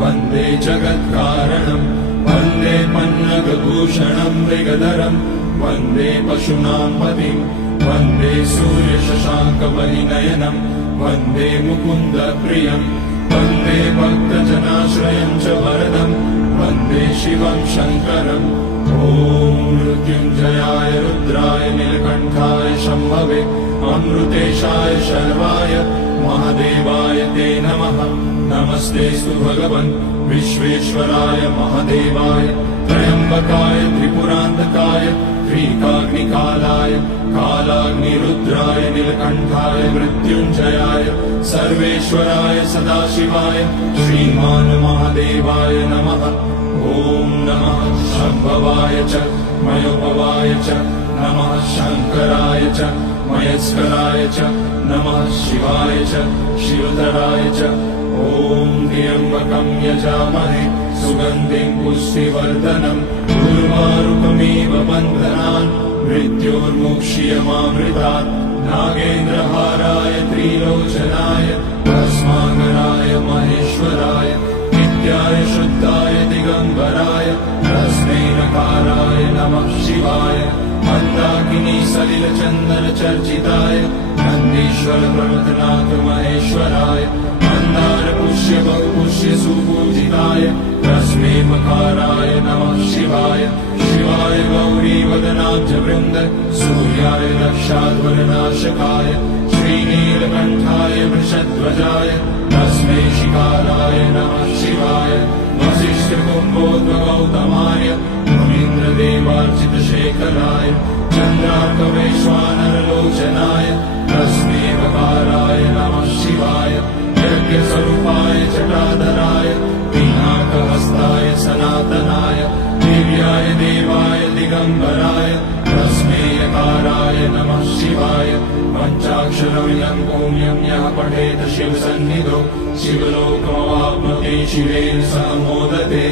वन्दे जगत्कारणम् वन्दे पन्नगभूषणम् मृगधरम् वन्दे पशूनां पतिम् वन्दे सूर्यशशाङ्कपरिनयनम् वन्दे मुकुन्दप्रियम् वन्दे भक्तजनाश्रयम् च वरदम् वन्दे शिवम् शङ्करम् ॐ मृत्युञ्जयाय रुद्राय नीलकण्ठाय शम्भवे अमृतेशाय शर्वाय महादेवाय ते नमः। नमस्तेऽस्तु भगवन् विश्वेश्वराय महादेवाय त्र्यम्बकाय त्रिपुरान्तकाय त्रिकाग्निकालाय कालाग्निरुद्राय नीलकण्ठाय मृत्युञ्जयाय सर्वेश्वराय सदाशिवाय श्रीमान् महादेवाय नमः। ॐ नमः शम्भवाय च मयोपवाय च नमः शङ्कराय च मयस्कराय च नमः शिवाय च शिवधराय च ॐ त्र्यम्बकं यजामहे सुगन्धिं पुष्टिवर्धनम् उर्वारुकमिव बन्धनान् मृत्योर्मुक्ष्यमामृतात् नागेन्द्रहाराय त्रिलोचनाय भस्माकराय महेश्वराय नित्याय शुद्धाय दिगम्बराय तस्मै नकाराय नमः शिवाय मन्दाकिनी सलिलचन्दनचर्चिताय नन्दीश्वर प्रमथनाथ महेश्वराय मन्दार पुष्य बहुपुष्य सुपूजिताय तस्मै मकाराय नमः शिवाय शिवाय गौरीवदनाब्जवृन्द सूर्याय दक्षाध्वरनाशकाय श्रीनीलकण्ठाय वृषध्वजाय तस्मै शिकाराय नमः शिवाय वसिष्ठकुम्भोद्भगौतमाय मुनीन्द्रदेवार्चितशेखराय चन्द्रार्कवैश्वानरलोचनाय तस्मै वकाराय नमः शिवाय यज्ञस्वरूपाय जटाधराय पिनाकहस्ताय सनातनाय दिव्याय देवाय दिगम्बराय तस्मै यकाराय नमः शिवाय पञ्चाक्षरमिदं पुण्यं यः पठेत शिवसन्निधौ शिवलोकमवाप्नोति शिवेन सह मोदते।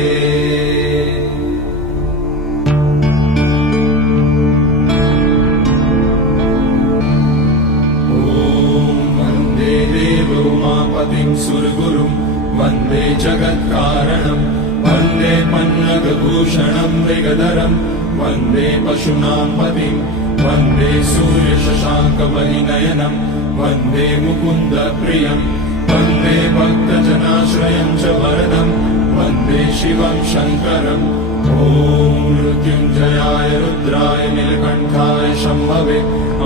उमापतिं सुरगुरुं वन्दे जगत्कारणम् वन्दे पन्नगभूषणं मृगधरम् वन्दे पशूनां पतिम् वन्दे सूर्यशशाङ्कपरिनयनम् वन्दे मुकुन्दप्रियम् वन्दे भक्तजनाश्रयम् च वरदम् वन्दे शिवं शङ्करम् ॐ मृत्युञ्जयाय रुद्राय नीलकण्ठाय शम्भवे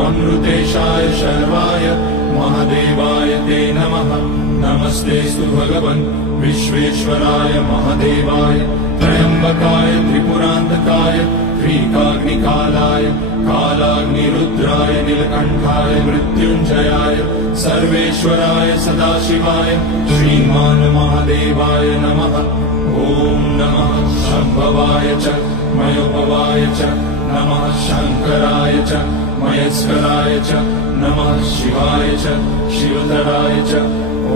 अमृतेशाय शर्वाय महादेवाय ते नमः। नमस्तेऽस्तु भगवन् विश्वेश्वराय महादेवाय त्र्यम्बकाय त्रिपुरान्तकाय त्रिकाग्निकालाय कालाग्निरुद्राय नीलकण्ठाय मृत्युञ्जयाय सर्वेश्वराय सदाशिवाय श्रीमान् महादेवाय नमः। ॐ नमः शम्भवाय च मयोपवाय च नमः शङ्कराय च मयस्कराय च नमः शिवाय च शिवधराय च ॐ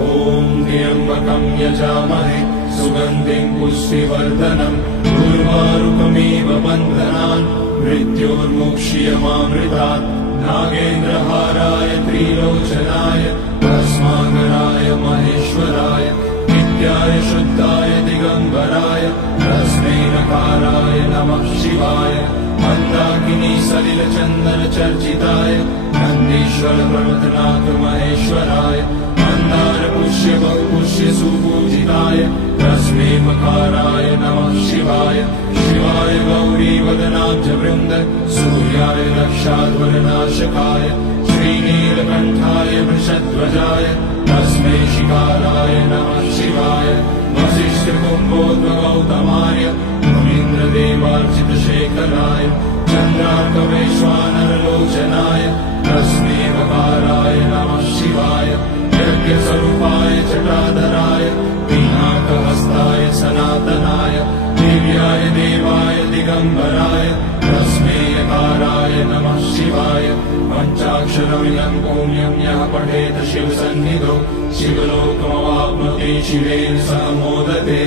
त्र्यम्बकं यजामहे सुगन्धिं पुष्टिवर्धनम् उर्वारुकमिव बन्धनान् मृत्योर्मुक्ष्यमामृतात् नागेन्द्रहाराय त्रिलोचनाय भस्माकराय महेश्वराय नित्याय शुद्धाय दिगम्बराय तस्मै नकाराय नमः शिवाय मन्दाकिनी सलिलचन्दनचर्चिताय नन्दीश्वर प्रमथनाथ महेश्वराय मन्दार पुष्य बहुपुष्य सुपूजिताय तस्मै मकाराय नमः शिवाय शिवाय गौरीवदनाब्जवृन्द सूर्याय दक्षाध्वरनाशकाय श्रीनीलकण्ठाय वृषध्वजाय तस्मै शिकाराय नमः शिवाय वसिष्ठकुम्भोद्भगौतमाय मुनीन्द्रदेवार्चितशेखराय चन्द्रार्कवैश्वानरलोचनाय तस्मै वकाराय नमः शिवाय यज्ञस्वरूपाय जटाधराय पिनाकहस्ताय सनातनाय दिव्याय देवाय दिगम्बराय तस्मै यकाराय नमः शिवाय पञ्चाक्षरमिदं पुण्यं यः पठेत शिवसन्निधौ शिवलोकमवाप्नोति शिवेन सह मोदते।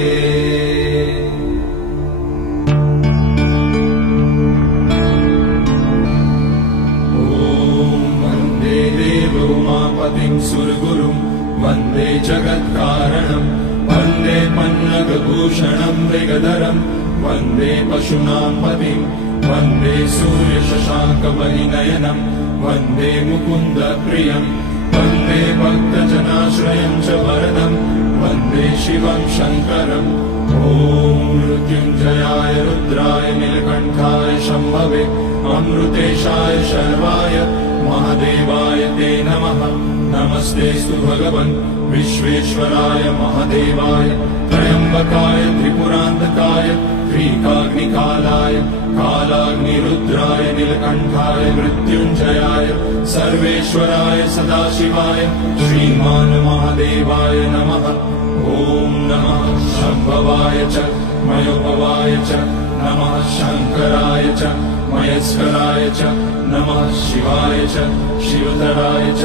उमापतिं सुरगुरुं वन्दे जगत्कारणम् वन्दे पन्नग वन्दे पशूनां पतिम् वन्दे सूर्यशशाङ्कमणिनयनम् वन्दे मुकुन्दप्रियम् वन्दे भक्तजनाश्रयं च वरदम् वन्दे शिवं शङ्करम् ॐ मृत्युञ्जयाय रुद्राय नीलकण्ठाय शम्भवे अमृतेशाय शर्वाय महादेवाय ते नमः नमस्तेऽस्तु भगवन् विश्वेश्वराय महादेवाय त्र्यम्बकाय त्रिपुरान्तकाय त्रिकाग्निकालाय कालाग्निरुद्राय नीलकण्ठाय मृत्युञ्जयाय सर्वेश्वराय सदाशिवाय श्रीमान् महादेवाय नमः ॐ नमः शम्भवाय च मयोपवाय च नमः शङ्कराय च मयस्कराय च नमः शिवाय च शिवतराय च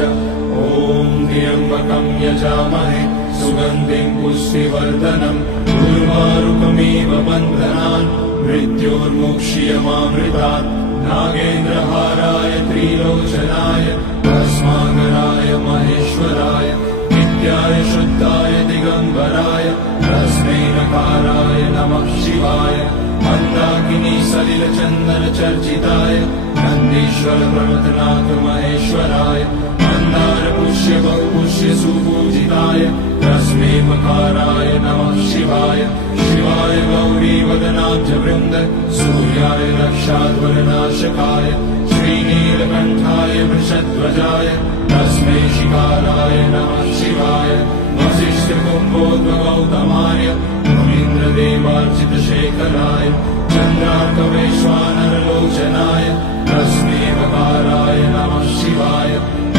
ॐ त्र्यम्बकं यजामहे सुगन्धिं पुष्टिवर्धनम् उर्वारुकमिव बन्धनान् मृत्योर्मुक्ष्यमामृतात् नागेन्द्रहाराय त्रिलोचनाय भस्माकराय महेश्वराय नित्याय शुद्धाय दिगम्बराय तस्मै नकाराय नमः शिवाय मन्दाकिनी सलिलचन्दनचर्चिताय नन्दीश्वर प्रमथनाथ महेश्वराय मन्दारपुष्य बहुपुष्य सुपूजिताय तस्मै मकाराय नमः शिवाय शिवाय गौरीवदनाब्जवृन्द सूर्याय रक्षाध्वरनाशकाय श्रीनीलकण्ठाय वृषध्वजाय तस्मै शिकाराय नमः शिवाय वसिष्ठकुम्भोद्भगौतमाय मुनीन्द्रदेवार्चितशेखराय चन्द्रार्कवैश्वानरलोचनाय तस्मै मकाराय नमः शिवाय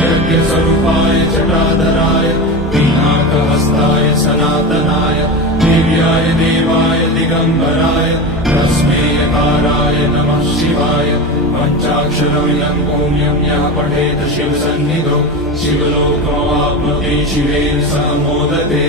यज्ञस्वरूपाय जटाधराय पिनाकहस्ताय सनातनाय दिव्याय देवाय दिगम्बराय तस्मै यकाराय नमः शिवाय पञ्चाक्षरमिदं पुण्यं यः पठेत् शिवसन्निधौ शिवलोकमवाप्नोति शिवेन सह मोदते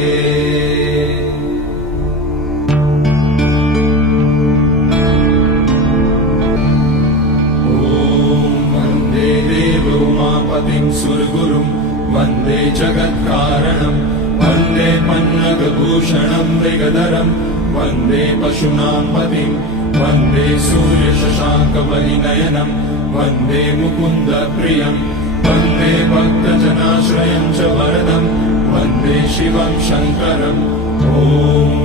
उमापतिं सुरगुरुं वन्दे जगत्कारणं वन्दे पन्नगभूषणं मृगधरं वन्दे पशूनां पतिं वन्दे सूर्यशशाङ्कमणिनयनं वन्दे मुकुन्दप्रियं वन्दे भक्तजनाश्रयं च वरदं वन्दे शिवं शङ्करम् ॐ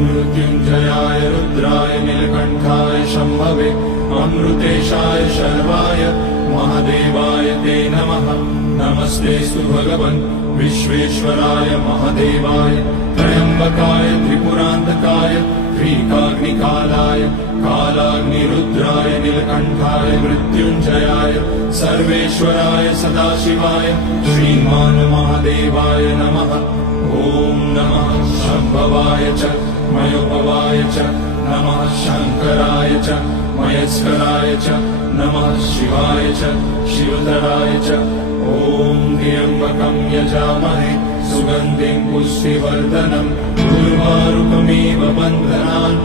मृत्युञ्जयाय रुद्राय नीलकण्ठाय शम्भवे अमृतेशाय शर्वाय महादेवाय ते नमः नमस्तेऽस्तु भगवन् विश्वेश्वराय महादेवाय त्र्यम्बकाय त्रिपुरान्तकाय त्रिकाग्निकालाय कालाग्निरुद्राय नीलकण्ठाय मृत्युञ्जयाय सर्वेश्वराय सदाशिवाय श्रीमान् महादेवाय नमः ॐ नमः शम्भवाय च मयोपवाय च नमः शङ्कराय च मयस्कराय च नमः शिवाय च शिवतराय च ॐ त्र्यम्बकं यजामहे सुगन्धिं पुष्टिवर्धनम् उर्वारुकमिव बन्धनान्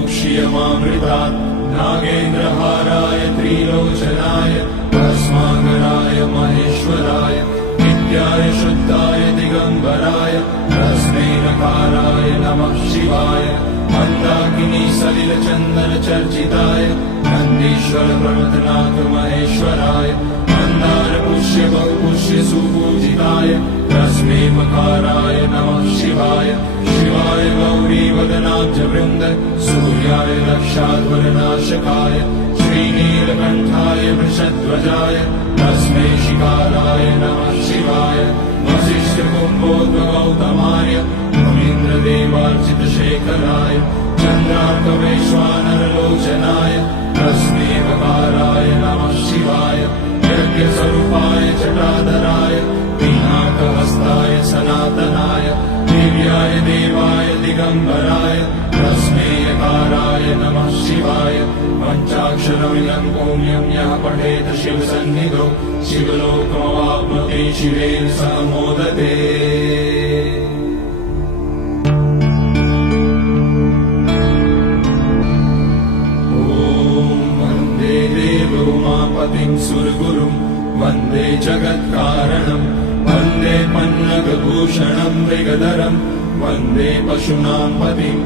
मृत्योर्मुक्ष्यमामृतात् नागेन्द्रहाराय त्रिलोचनाय भस्माकराय महेश्वराय नित्याय शुद्धाय दिगम्बराय तस्मै नकाराय नमः शिवाय मन्दाकिनी सलिलचन्दनचर्चिताय नन्दीश्वर प्रमथनाथ महेश्वराय मन्दारपुष्य बहुपुष्य सुपूजिताय तस्मै मकाराय नमः शिवाय शिवाय गौरीवदनाब्जवृन्द सूर्याय रक्षाध्वरनाशकाय श्रीनीलकण्ठाय वृषध्वजाय तस्मै शिकाराय नमः शिवाय वसिष्ठकुम्भोद्भगौतमाय मुनीन्द्रदेवार्चितशेखराय चन्द्रार्कवैश्वानरलोचनाय तस्मै मकाराय नमः शिवाय यज्ञस्वरूपाय जटाधराय पिनाकहस्ताय सनातनाय दिव्याय देवाय दिगम्बराय तस्मै यकाराय नमः शिवाय पञ्चाक्षरमिदं पुण्यं यः पठेत् शिवसन्निधौ शिवलोकमवाप्नोति शिवेन सह मोदते उमापतिं सुरगुरुं वन्दे जगत्कारणं वन्दे पन्नगभूषणं मृगधरं वन्दे पशूनां पतिं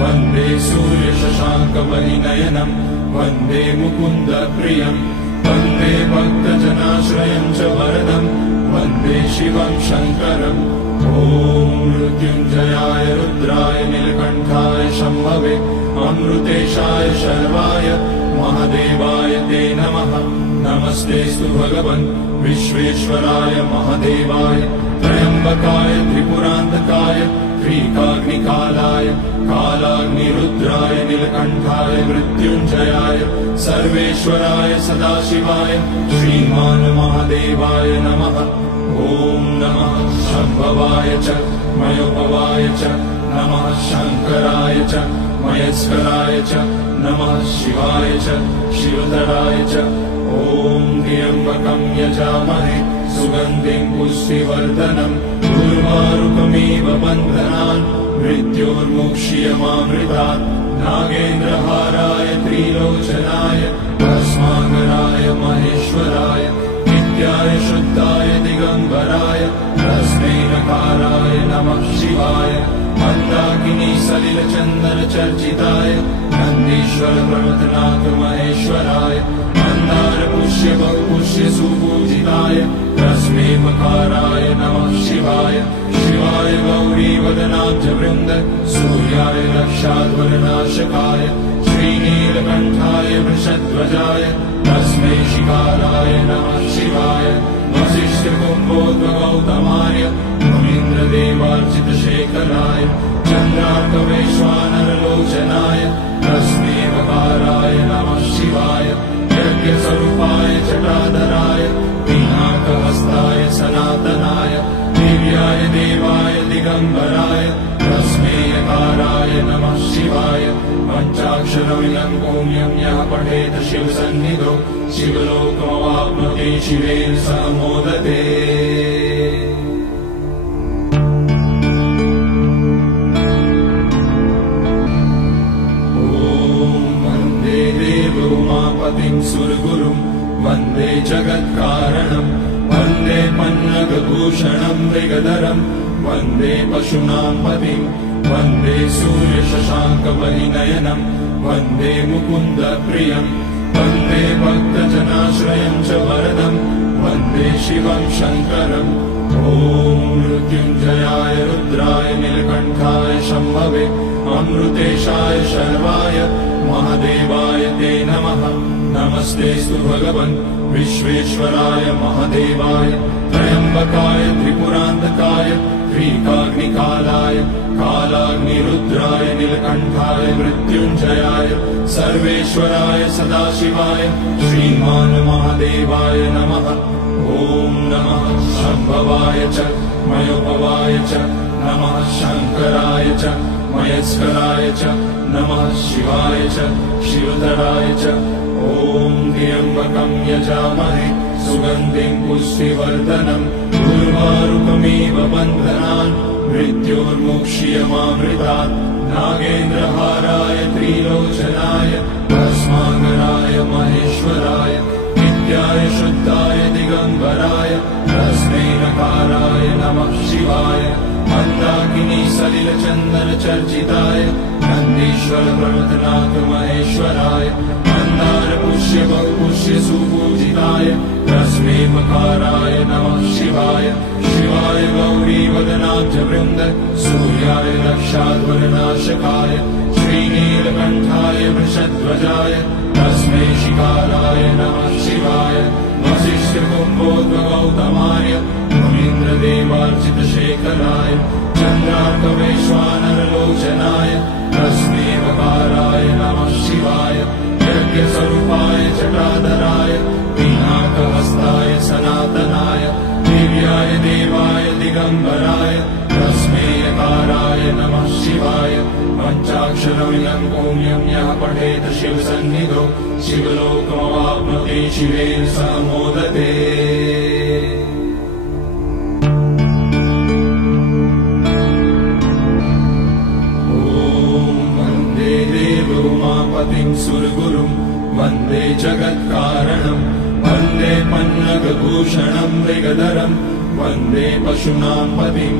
वन्दे सूर्यशशाङ्क शशाङ्कवलिनयनम् वन्दे मुकुन्दप्रियम् वन्दे भक्तजनाश्रयम् च वरदम् वन्दे शिवम् शङ्करम् ॐ मृत्युञ्जयाय रुद्राय नीलकण्ठाय शम्भवे अमृतेशाय शर्वाय महादेवाय ते नमः नमस्तेऽस्तु भगवन् विश्वेश्वराय महादेवाय त्र्यम्बकाय त्रिपुरान्तकाय त्रिकाग्निकालाय कालाग्निरुद्राय नीलकण्ठाय मृत्युञ्जयाय सर्वेश्वराय सदाशिवाय श्रीमान् महादेवाय नमः ॐ नमः शम्भवाय च मयोपवाय च नमः शङ्कराय च मयस्कराय च नमः शिवाय च शिवधराय च ॐ त्र्यम्बकं यजामहे सुगन्धिं पुष्टिवर्धनम् उर्वारुकमिव बन्धनान् मृत्योर्मुक्ष्यमामृतात् नागेन्द्रहाराय त्रिलोचनाय भस्माकराय महेश्वराय नित्याय शुद्धाय दिगम्बराय तस्मै नकाराय नमः शिवाय मन्दाकिनी सलिलचन्दनचर्चिताय नन्दीश्वर प्रमथनाथ महेश्वराय मन्दार पुष्य बहुपुष्य सुपूजिताय तस्मै मकाराय नमः शिवाय शिवाय गौरीवदनाब्जवृन्द सूर्याय रक्षाध्वरनाशकाय श्रीनीलकण्ठाय वृषध्वजाय तस्मै शिकाराय नमः शिवाय वसिष्ठकुम्भोद्भगौतमाय मुनीन्द्रदेवार्चितशेखराय चन्द्रार्कवैश्वानरलोचनाय तस्मै वकाराय नमः शिवाय यज्ञस्वरूपाय जटाधराय पिनाकहस्ताय सनातनाय दिव्याय देवाय दिगम्बराय तस्मै यकाराय नमः शिवाय पञ्चाक्षरमिदं पुण्यं यः पठेत् शिवसन्निधौ शिवलोकमवाप्नोति शिवेन सह मोदते उमापतिं सुरगुरुं वन्दे जगत्कारणं वन्दे पन्नगभूषणं मृगधरं वन्दे पशूनां पतिं वन्दे सूर्यशशाङ्कवलिनयनं वन्दे मुकुन्दप्रियं वन्दे भक्तजनाश्रयं च वरदं वन्दे शिवं शङ्करम् ॐ मृत्युञ्जयाय रुद्राय नीलकण्ठाय शम्भवे अमृतेशाय शर्वाय महादेवाय ते नमः नमस्तेऽस्तु भगवन् विश्वेश्वराय महादेवाय त्र्यम्बकाय त्रिपुरान्तकाय त्रिकाग्निकालाय कालाग्निरुद्राय नीलकण्ठाय मृत्युञ्जयाय सर्वेश्वराय सदाशिवाय श्रीमान् महादेवाय नमः ॐ नमः शम्भवाय च मयोपवाय च नमः शङ्कराय च मयस्कराय च नमः शिवाय च शिवधराय च ॐ त्र्यम्बकं यजामहे सुगन्धिं पुष्टिवर्धनम् उर्वारुकमिव बन्धनान् मृत्योर्मुक्ष्यमामृतात् नागेन्द्रहाराय त्रिलोचनाय भस्माकराय महेश्वराय नित्याय शुद्धाय दिगम्बराय तस्मै नकाराय नमः शिवाय मन्दाकिनी सलिलचन्दनचर्चिताय नन्दीश्वर प्रमथनाथ महेश्वराय मन्दार पुष्य बहुपुष्य सुपूजिताय तस्मै मकाराय नमः शिवाय शिवाय गौरीवदनाब्जवृन्द सूर्याय रक्षाध्वरनाशकाय श्रीनीलकण्ठाय वृषध्वजाय तस्मै शिकाराय नमः शिवाय वसिष्ठकुम्भोद्भगौतमाय मुनीन्द्रदेवार्चितशेखराय चन्द्रार्कवैश्वानरलोचनाय तस्मै वकाराय नमः शिवाय यज्ञस्वरूपाय जटाधराय पिनाकहस्ताय सनातनाय दिव्याय देवाय दिगम्बराय तस्मै यकाराय नमः शिवाय पञ्चाक्षरमिदं पुण्यं यः पठेत् शिवसन्निधौ शिवलोकमवाप्नोति शिवेन सह मोदते उमापतिं सुरगुरुं वन्दे जगत्कारणं वन्दे पन्नगभूषणं मृगधरं वन्दे पशूनां पतिं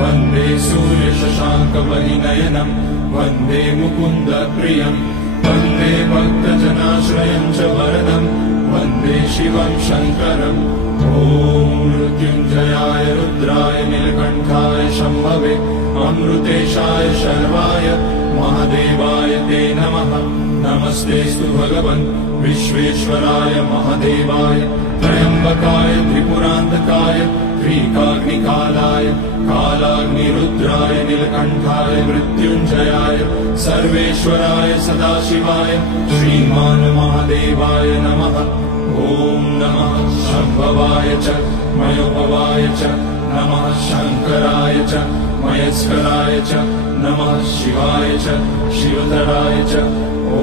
वन्दे सूर्यशशाङ्कवलिनयनं वन्दे मुकुन्दप्रियं भक्तजनाश्रयं च वरदं वन्दे शिवं शङ्करम् ॐ मृत्युञ्जयाय रुद्राय नीलकण्ठाय शम्भवे अमृतेशाय शर्वाय महादेवाय ते नमः नमस्तेऽस्तु भगवन् विश्वेश्वराय महादेवाय त्र्यम्बकाय त्रिपुरान्तकाय त्रिकाग्निकालाय कालाग्निरुद्राय नीलकण्ठाय मृत्युञ्जयाय सर्वेश्वराय सदाशिवाय श्रीमान् महादेवाय नमः ॐ नमः शम्भवाय च मयोपवाय च नमः शङ्कराय च मयस्कराय च नमः शिवाय च शिवधराय च ॐ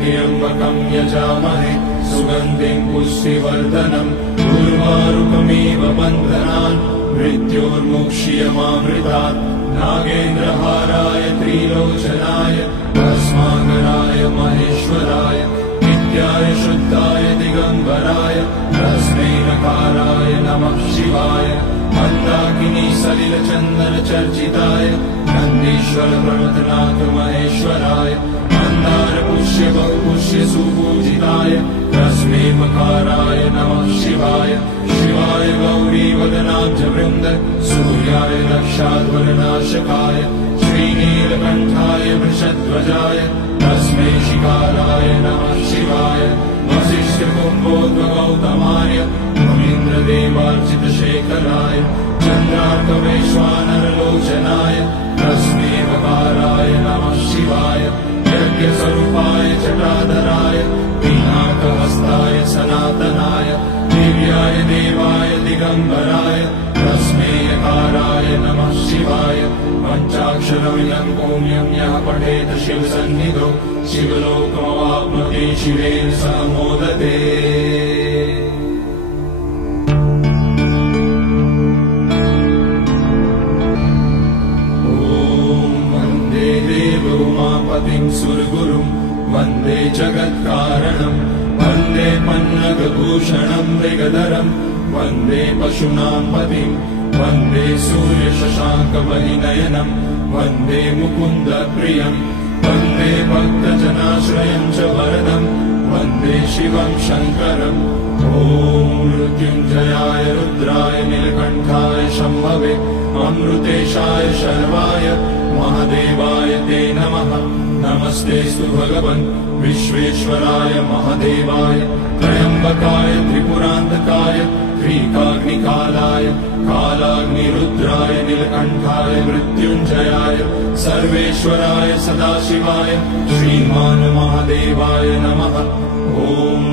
त्र्यम्बकं यजामहे सुगन्धिं पुष्टिवर्धनम् उर्वारुकमिव बन्धनान् मृत्योर्मुक्ष्यमामृतात् नागेन्द्रहाराय त्रिलोचनाय भस्माकराय महेश्वराय नित्याय शुद्धाय दिगम्बराय तस्मै नकाराय नमः शिवाय मन्दाकिनी सलिलचन्दनचर्चिताय नन्दीश्वर प्रमथनाथ महेश्वराय मन्दार पुष्य बहुपुष्य सुपूजिताय तस्मै मकाराय नमः शिवाय शिवाय गौरीवदनाब्जवृन्द सूर्याय लक्षाध्वरनाशकाय श्रीनीलकण्ठाय वृषध्वजाय तस्मै शिकाराय नमः शिवाय वसिष्ठकुम्भोद्भगौतमाय मुनीन्द्रदेवार्चितशेखराय चन्द्रार्कवैश्वानरलोचनाय तस्मै वकाराय नमः शिवाय यज्ञस्वरूपाय जटाधराय पिनाकहस्ताय सनातनाय दिव्याय देवाय दिगम्बराय तस्मै यकाराय नमः शिवाय पञ्चाक्षरमिदं पुण्यं यः पठेत् शिवसन्निधौ शिवलोकमवाप्नोति शिवेन सह मोदते उमापतिं सुरगुरुं वन्दे जगत्कारणं वन्दे पन्नगभूषणं मृगधरं वन्दे पशूनां पतिं वन्दे सूर्यशशाङ्कवलिनयनं वन्दे मुकुन्दप्रियं वन्दे भक्तजनाश्रयं च वरदं वन्दे शिवं शङ्करम् ॐ मृत्युञ्जयाय रुद्राय नीलकण्ठाय शम्भवे अमृतेशाय शर्वाय महादेवाय ते नमः नमस्तेऽस्तु भगवन् विश्वेश्वराय महादेवाय त्र्यम्बकाय त्रिपुरान्तकाय त्रिकाग्निकालाय कालाग्निरुद्राय नीलकण्ठाय मृत्युञ्जयाय सर्वेश्वराय सदाशिवाय श्रीमान् महादेवाय नमः ॐ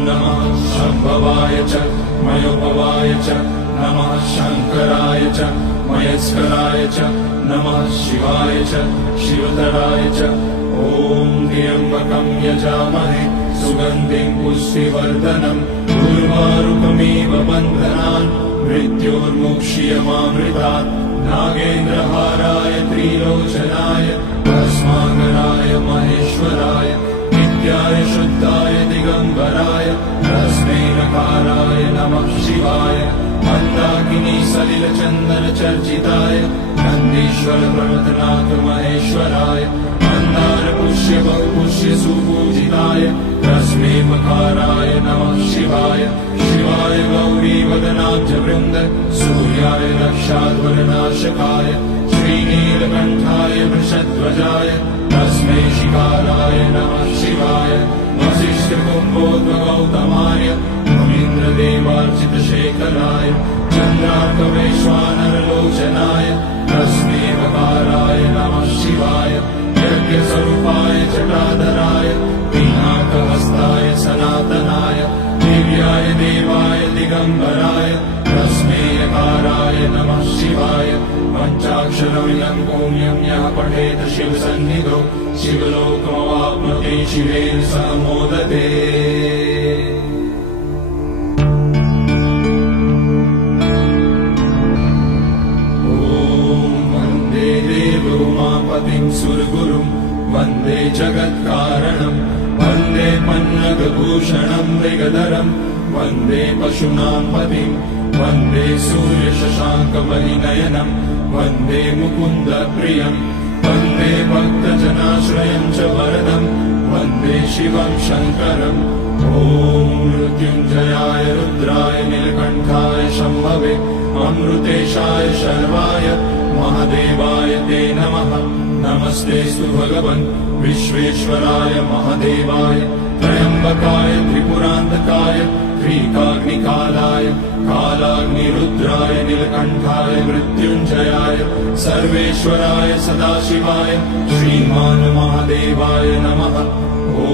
नमः शम्भवाय च मयोपवाय च नमः शङ्कराय च मयस्कराय च नमः शिवाय च शिवधराय च ॐ त्र्यम्बकं यजामहे सुगन्धिं पुष्टिवर्धनम् उर्वारुकमिव बन्धनान् मृत्योर्मुक्ष्यमामृतात् नागेन्द्रहाराय त्रिलोचनाय भस्माकराय महेश्वराय नित्याय शुद्धाय दिगम्बराय तस्मै नकाराय नमः शिवाय मन्दाकिनी सलिलचन्दनचर्चिताय नन्दीश्वर प्रमथनाथ महेश्वराय मन्दार पुष्य बहुपुष्य सुपूजिताय तस्मै मकाराय नमः शिवाय शिवाय गौरीवदनाब्जवृन्द सूर्याय लक्षाध्वरनाशकाय श्रीनीलकण्ठाय वृषध्वजाय तस्मै शिकाराय नमः शिवाय वसिष्ठकुम्भोद्भगौतमाय मुनीन्द्रदेवार्चितशेखराय चन्द्रार्कवैश्वानरलोचनाय तस्मै वकाराय नमः शिवाय यज्ञस्वरूपाय जटाधराय पिनाकहस्ताय सनातनाय दिव्याय देवाय दिगम्बराय तस्मै यकाराय नमः शिवाय पञ्चाक्षरमिदं पुण्यं यः पठेत् शिवसन्निधौ शिवलोकमवाप्नोति शिवेन सह मोदते उमापतिं सुरगुरुं वन्दे जगत्कारणं वन्दे पन्नगभूषणं मृगधरं वन्दे पशूनां पतिं वन्दे सूर्यशशाङ्कवलिनयनं वन्दे मुकुन्दप्रियं वन्दे भक्तजनाश्रयं च वरदं वन्दे शिवं शङ्करम् ॐ मृत्युञ्जयाय रुद्राय नीलकण्ठाय शम्भवे अमृतेशाय शर्वाय महादेवाय ते नमः नमस्तेऽस्तु भगवन् विश्वेश्वराय महादेवाय त्र्यम्बकाय त्रिपुरान्तकाय त्रिकाग्निकालाय कालाग्निरुद्राय नीलकण्ठाय मृत्युञ्जयाय सर्वेश्वराय सदाशिवाय श्रीमान् महादेवाय नमः ॐ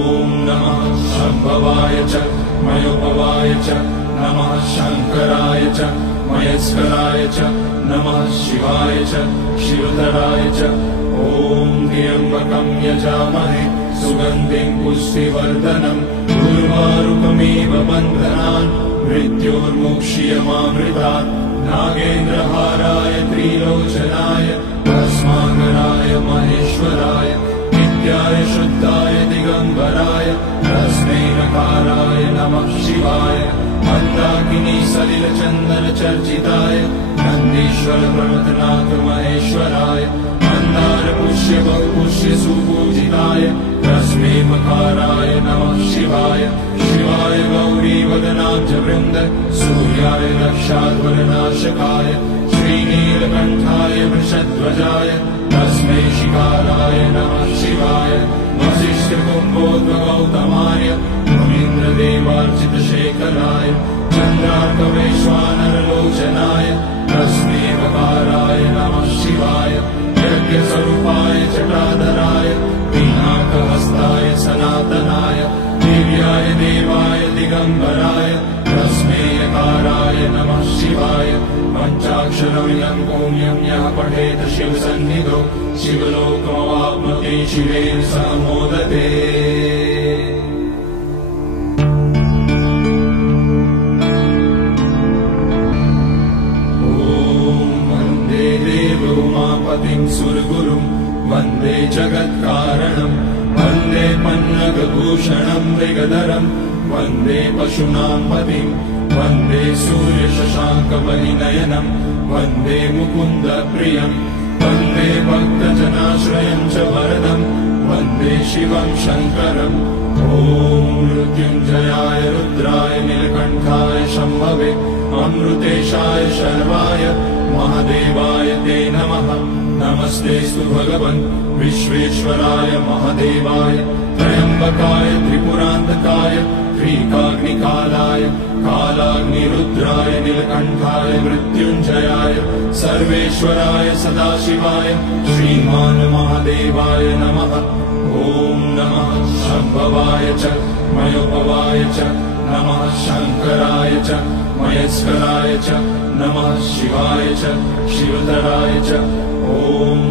नमः शम्भवाय च मयोपवाय च नमः शङ्कराय च मयस्कराय च नमः शिवाय च शिवधराय च ॐ त्र्यम्बकं यजामहे सुगन्धिं पुष्टिवर्धनम् उर्वारुकमिव बन्धनान् मृत्योर्मुक्ष्यमामृतात् नागेन्द्रहाराय त्रिलोचनाय भस्माकराय महेश्वराय नित्याय शुद्धाय दिगम्बराय तस्मै नकाराय नमः शिवाय मन्दाकिनी सलिलचन्दनचर्चिताय नन्दीश्वर प्रमथनाथ महेश्वराय मन्दार पुष्य बहुपुष्य सुपूजिताय तस्मै मकाराय नमः शिवाय शिवाय गौरीवदनाब्जवृन्द सूर्याय दक्षाध्वरनाशकाय श्रीनीलकण्ठाय वृषध्वजाय तस्मै शिकाराय नमः शिवाय वसिष्ठकुम्भोद्भगौतमाय मुनीन्द्रदेवार्चितशेखराय चन्द्रार्कवैश्वानरलोचनाय तस्मै मकाराय नमः शिवाय यज्ञस्वरूपाय जटाधराय पिनाकहस्ताय सनातनाय दिव्याय देवाय दिगम्बराय तस्मै यकाराय नमः शिवाय पञ्चाक्षरमिदं पुण्यं यः पठेत शिवसन्निधौ शिवलोकमवाप्नोति शिवेन सह मोदते उमापतिं सुरगुरुं वन्दे जगत्कारणं वन्दे पन्नगभूषणं मृगधरं वन्दे पशूनां पतिं वन्दे सूर्यशशाङ्कवलिनयनं वन्दे मुकुन्दप्रियं वन्दे भक्तजनाश्रयं च वरदं वन्दे शिवं शङ्करम् ॐ मृत्युञ्जयाय रुद्राय नीलकण्ठाय शम्भवे अमृतेशाय शर्वाय महादेवाय ते नमः नमस्तेऽस्तु भगवन् विश्वेश्वराय महादेवाय त्र्यम्बकाय त्रिपुरान्तकाय त्रिकाग्निकालाय कालाग्निरुद्राय नीलकण्ठाय मृत्युञ्जयाय सर्वेश्वराय सदाशिवाय श्रीमान् महादेवाय नमः ॐ नमः शम्भवाय च मयोपवाय च नमः शङ्कराय च मयस्कराय च नमः शिवाय च शिवधराय च ॐ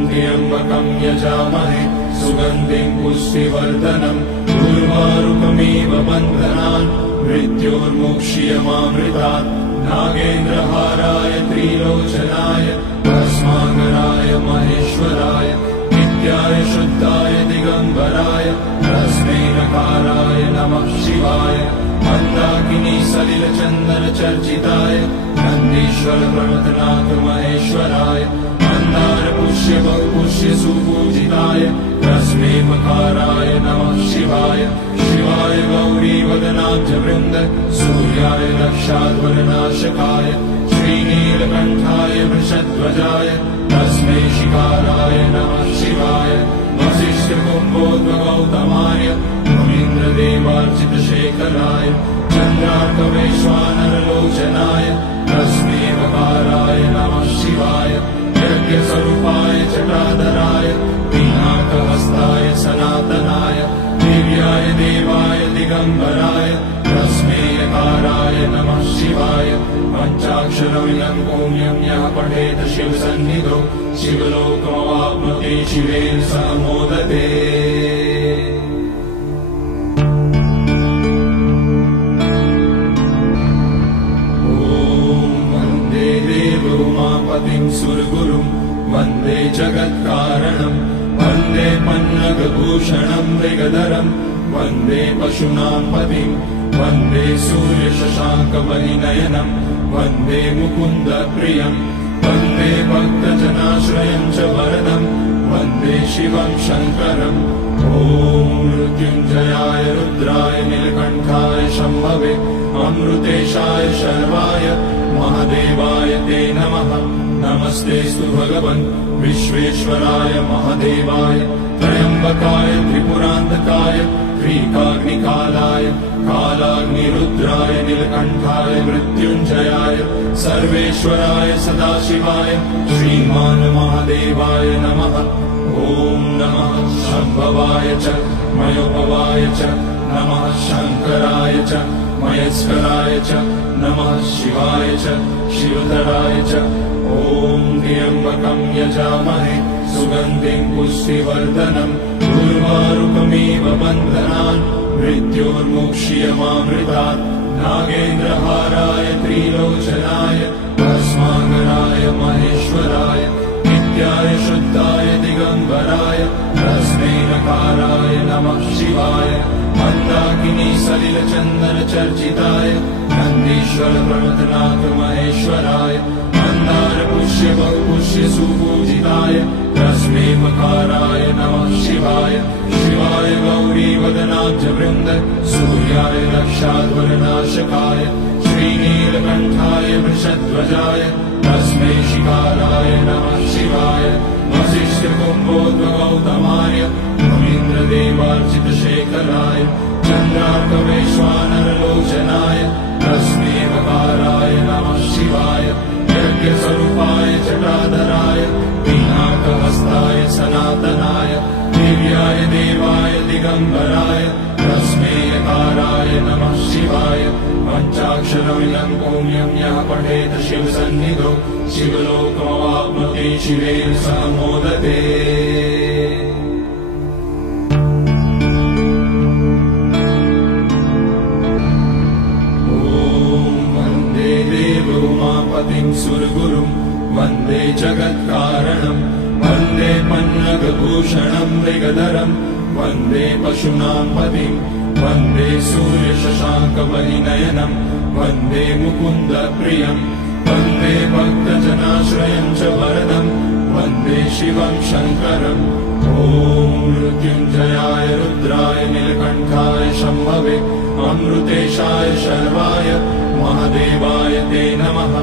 त्र्यम्बकं यजामहे सुगन्धिं पुष्टिवर्धनम् उर्वारुकमिव बन्धनान् मृत्योर्मुक्ष्यमामृतात् नागेन्द्रहाराय त्रिलोचनाय भस्माकराय महेश्वराय नित्याय शुद्धाय दिगम्बराय तस्मै नकाराय नमः शिवाय मन्दाकिनी सलिलचन्दनचर्चिताय नन्दीश्वर प्रमथनाथ महेश्वराय मन्दार पुष्य बहुपुष्य सुपूजिताय तस्मै मकाराय नमः शिवाय शिवाय गौरीवदनाब्जवृन्द सूर्याय दक्षाध्वरनाशकाय श्रीनीलकण्ठाय वृषध्वजाय तस्मै शिकाराय नमः शिवाय वसिष्ठकुम्भोद्भगौतमाय मुनीन्द्रदेवार्चितशेखराय चन्द्रार्कवैश्वानरलोचनाय तस्मै मकाराय नमः शिवाय यज्ञस्वरूपाय जटाधराय पिनाकहस्ताय सनातनाय दिव्याय देवाय दिगम्बराय तस्मै यकाराय नमः शिवाय पञ्चाक्षरमिदं पुण्यं यः पठेत शिवसन्निधौ शिवलोकमवाप्नोति शिवेन सह मोदते उमापतिं सुरगुरुं वन्दे जगत्कारणं वन्दे पन्नगभूषणं मृगधरं वन्दे पशूनां पतिं वन्दे सूर्यशशाङ्कवलिनयनं वन्दे मुकुन्दप्रियं वन्दे भक्तजनाश्रयं च वरदं वन्दे शिवं शङ्करम् ॐ मृत्युञ्जयाय रुद्राय नीलकण्ठाय शम्भवे अमृतेशाय शर्वाय महादेवाय ते नमः नमस्तेऽस्तु भगवन् विश्वेश्वराय महादेवाय त्र्यम्बकाय त्रिपुरान्तकाय त्रिकाग्निकालाय कालाग्निरुद्राय नीलकण्ठाय मृत्युञ्जयाय सर्वेश्वराय सदाशिवाय श्रीमान् महादेवाय नमः ॐ नमः शम्भवाय च मयोपवाय च नमः शङ्कराय च मयस्कराय च नमः शिवाय च शिवधराय च ॐ त्र्यम्बकं यजामहे सुगन्धिं पुष्टिवर्धनम् उर्वारुकमिव बन्धनान् मृत्योर्मुक्ष्यमामृतात् नागेन्द्रहाराय त्रिलोचनाय भस्माकराय महेश्वराय नित्याय शुद्धाय दिगम्बराय तस्मै नकाराय नमः शिवाय मन्दाकिनी सलिलचन्दनचर्चिताय नन्दीश्वर प्रमथनाथ महेश्वराय मन्दार पुष्य बहुपुष्य सुपूजिताय तस्मै मकाराय नमः शिवाय शिवाय गौरीवदनाब्जवृन्द सूर्याय रक्षाध्वरनाशकाय श्रीनीलकण्ठाय वृषध्वजाय तस्मै शिकाराय नमः शिवाय वसिष्ठकुम्भोद्भगौतमाय मुनीन्द्रदेवार्चितशेखराय चन्द्रार्कवैश्वानरलोचनाय तस्मै मकाराय नमः शिवाय यज्ञस्वरूपाय जटाधराय पिनाकहस्ताय सनातनाय दिव्याय देवाय दिगम्बराय तस्मै यकाराय नमः शिवाय पञ्चाक्षरमिदं पुण्यं यः पठेत शिवसन्निधौ शिवलोकमवाप्नोति शिवेन सह मोदते उमापतिं सुरगुरुं वन्दे जगत्कारणं वन्दे पन्नगभूषणं मृगधरं वन्दे पशूनां पतिं वन्दे सूर्यशशाङ्कवलिनयनं वन्दे मुकुन्दप्रियं वन्दे भक्तजनाश्रयं च वरदं वन्दे शिवं शङ्करम् ॐ मृत्युञ्जयाय रुद्राय नीलकण्ठाय शम्भवे अमृतेशाय शर्वाय महादेवाय ते नमः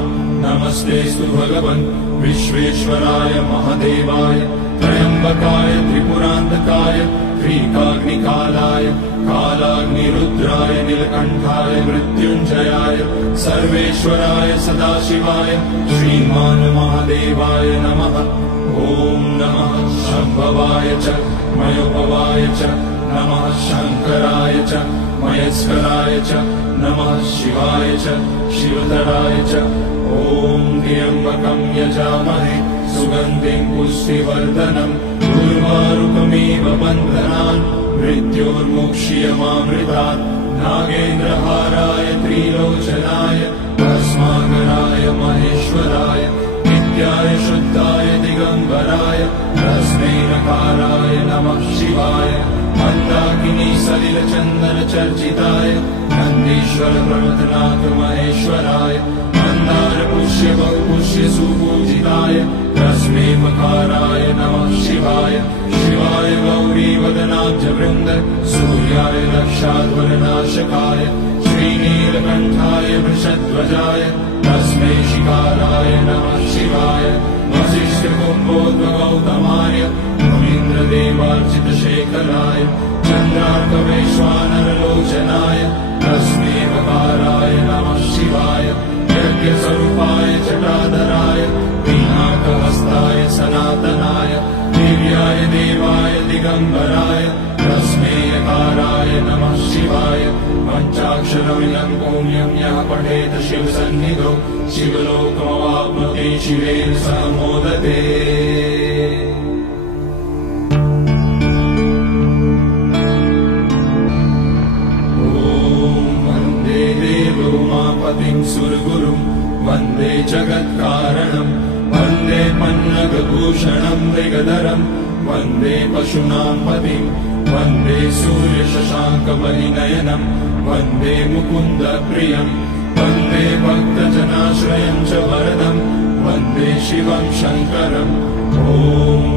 नमस्तेऽस्तु भगवन् विश्वेश्वराय महादेवाय त्र्यम्बकाय त्रिपुरान्तकाय त्रिकाग्निकालाय कालाग्निरुद्राय नीलकण्ठाय मृत्युञ्जयाय सर्वेश्वराय सदाशिवाय श्रीमान् महादेवाय नमः ॐ नमः शम्भवाय च मयोपवाय च नमः शङ्कराय च मयस्कराय च नमः शिवाय च शिवधराय च ॐ त्र्यम्बकं यजामहे सुगन्धिं पुष्टिवर्धनम् उर्वारुकमिव बन्धनान् मृत्योर्मुक्ष्यमामृतात् नागेन्द्रहाराय त्रिलोचनाय भस्माकराय महेश्वराय नित्याय शुद्धाय दिगम्बराय तस्मै नकाराय नमः शिवाय मन्दाकिनी सलिलचन्दनचर्चिताय नन्दीश्वर प्रमथनाथ महेश्वराय मन्दार पुष्य बहुपुष्य सुपूजिताय तस्मै मकाराय नमः शिवाय शिवाय गौरीवदनाब्जवृन्द सूर्याय रक्षाध्वरनाशकाय श्रीनीलकण्ठाय वृषध्वजाय तस्मै शिकाराय नमः शिवाय वसिष्ठकुम्भोद्भगौतमाय मुनीन्द्रदेवार्चितशेखराय चन्द्रार्कवैश्वानरलोचनाय तस्मै मकाराय नमः शिवाय यज्ञस्वरूपाय जटाधराय पिनाकहस्ताय सनातनाय दिव्याय देवाय दिगम्बराय तस्मै यकाराय नमः शिवाय पञ्चाक्षरमिदं पुण्यं यः पठेत शिवसन्निधौ शिवलोकमवाप्नोति शिवेन सह मोदते उमापतिं सुरगुरुं वन्दे जगत्कारणं वन्दे पन्नगभूषणं मृगधरं वन्दे पशूनां पतिं वन्दे सूर्यशशाङ्कवलिनयनं वन्दे मुकुन्दप्रियं वन्दे भक्तजनाश्रयं च वरदं वन्दे शिवं शङ्करम् ॐ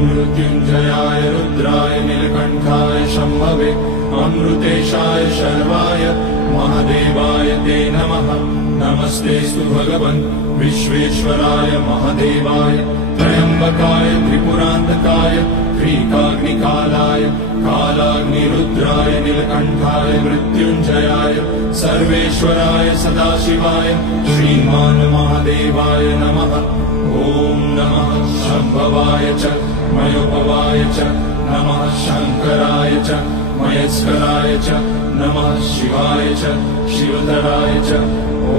मृत्युञ्जयाय रुद्राय नीलकण्ठाय शम्भवे अमृतेशाय शर्वाय महादेवाय ते नमः नमस्तेऽस्तु भगवन् विश्वेश्वराय महादेवाय त्र्यम्बकाय त्रिपुरान्तकाय त्रिकाग्निकालाय कालाग्निरुद्राय नीलकण्ठाय मृत्युञ्जयाय सर्वेश्वराय सदाशिवाय श्रीमान् महादेवाय नमः ॐ नमः शम्भवाय च मयोपवाय च नमः शङ्कराय च मयस्कराय च नमः शिवाय च शिवधराय च ॐ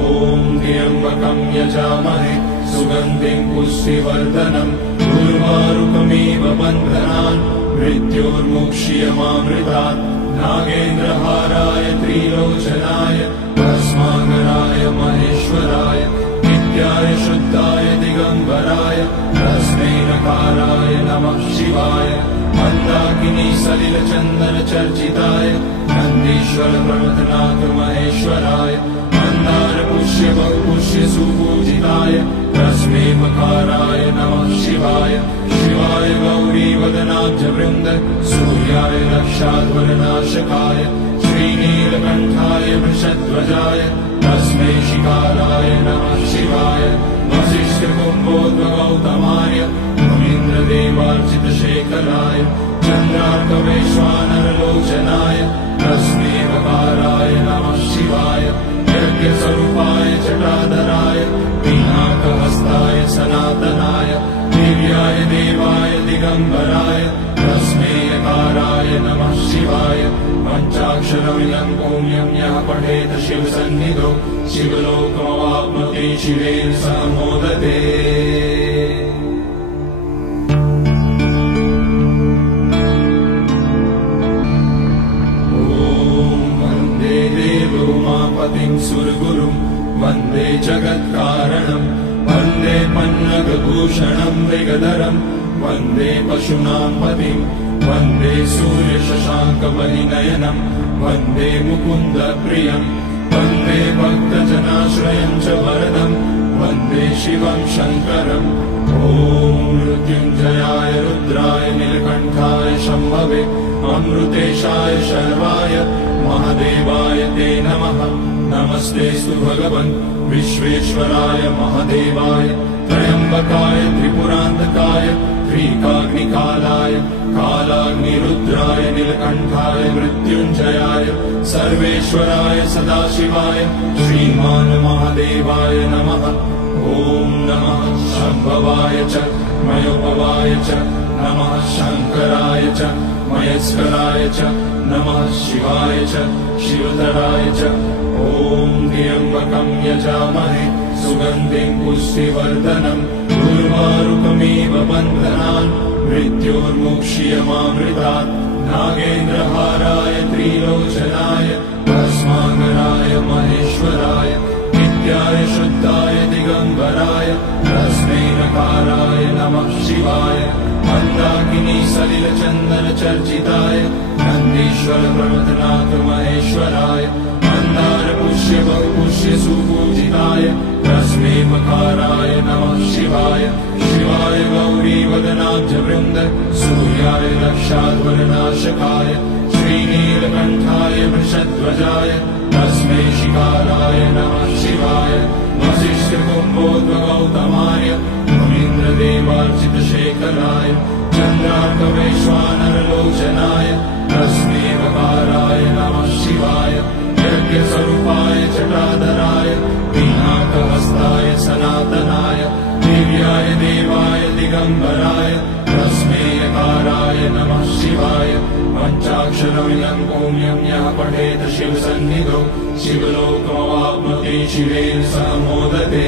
त्र्यम्बकं यजामहे सुगन्धिं पुष्टिवर्धनम् उर्वारुकमिव बन्धनान् मृत्योर्मुक्ष्यमामृतात् नागेन्द्रहाराय त्रिलोचनाय भस्माकराय महेश्वराय नित्याय शुद्धाय दिगम्बराय तस्मै नकाराय नमः शिवाय मन्दाकिनी सलिलचन्दन चर्चिताय नन्दीश्वर प्रमथनाथ महेश्वराय मन्दार पुष्य बहुपुष्य सुपूजिताय तस्मै मकाराय नमः शिवाय शिवाय गौरी वदनाब्जवृन्द सूर्याय लक्षाध्वरनाशकाय श्रीनीलकण्ठाय वृषध्वजाय तस्मै शिकाराय नमः शिवाय वसिष्ठकुम्भोद्भगौतमाय मुनीन्द्रदेवार्चितशेखराय चन्द्रार्कवैश्वानरलोचनाय तस्मै वकाराय नमः शिवाय यज्ञस्वरूपाय जटाधराय पिनाकहस्ताय सनातनाय दिव्याय देवाय दिगम्बराय तस्मै यकाराय नमः शिवाय पञ्चाक्षरमिदं पुण्यं यः पठेत शिवसन्निधौ शिवलोकमवाप्नोति शिवेन सह मोदते उमापतिं सुरगुरुं वन्दे जगत्कारणं वन्दे पन्नगभूषणं मृगधरं वन्दे पशूनां पतिं वन्दे सूर्यशशाङ्कवलिनयनं वन्दे मुकुन्दप्रियं वन्दे भक्तजनाश्रयं च वरदं वन्दे शिवं शङ्करम् ॐ मृत्युञ्जयाय रुद्राय नीलकण्ठाय शम्भवे अमृतेशाय शर्वाय महादेवाय ते नमः नमस्तेऽस्तु भगवन् विश्वेश्वराय महादेवाय त्र्यम्बकाय त्रिपुरान्तकाय त्रिकाग्निकालाय कालाग्निरुद्राय नीलकण्ठाय मृत्युञ्जयाय सर्वेश्वराय सदाशिवाय श्रीमान् महादेवाय नमः ॐ नमः शम्भवाय च मयोपवाय च नमः शङ्कराय च मयस्कराय च नमः शिवाय च शिवधराय च ॐ त्र्यम्बकं यजामहे सुगन्धिं पुष्टिवर्धनम् उर्वारुकमिव बन्धनान् मृत्योर्मुक्ष्यमामृतात् नागेन्द्रहाराय त्रिलोचनाय भस्माकराय महेश्वराय नित्याय शुद्धाय दिगम्बराय तस्मै नकाराय नमः शिवाय मन्दाकिनी सलिलचन्दन चर्चिताय नन्दीश्वर प्रमथनाथ महेश्वराय मन्दार पुष्य बहुपुष्य सुपूजिताय तस्मै मकाराय नमः शिवाय शिवाय गौरी वदनाब्जवृन्द सूर्याय लक्षाध्वरनाशकाय श्रीनीलकण्ठाय वृषध्वजाय तस्मै शिकाराय नमः शिवाय वसिष्ठकुम्भोद्भगौतमाय मुनीन्द्रदेवार्चितशेखराय चन्द्रार्कवैश्वानरलोचनाय तस्मै वकाराय नमः शिवाय यज्ञस्वरूपाय जटाधराय पिनाकहस्ताय सनातनाय दिव्याय देवाय दिगम्बराय तस्मै यकाराय नमः शिवाय पञ्चाक्षरमिदं पुण्यं यः पठेत शिवसन्निधौ शिवलोकमवाप्नोति शिवेन सह मोदते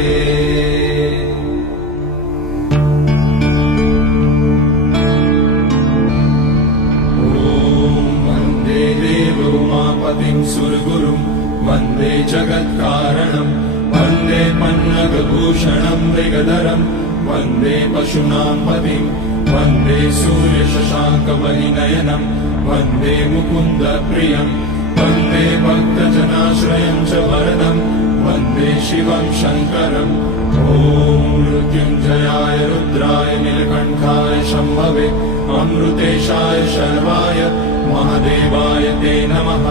उमापतिं सुरगुरुं वन्दे जगत्कारणं वन्दे पन्नगभूषणं मृगधरं वन्दे पशूनां पतिं वन्दे सूर्यशशाङ्कवलिनयनं वन्दे मुकुन्दप्रियं वन्दे भक्तजनाश्रयं च वरदं वन्दे शिवं शङ्करम् ॐ मृत्युञ्जयाय रुद्राय नीलकण्ठाय शम्भवे अमृतेशाय शर्वाय महादेवाय ते नमः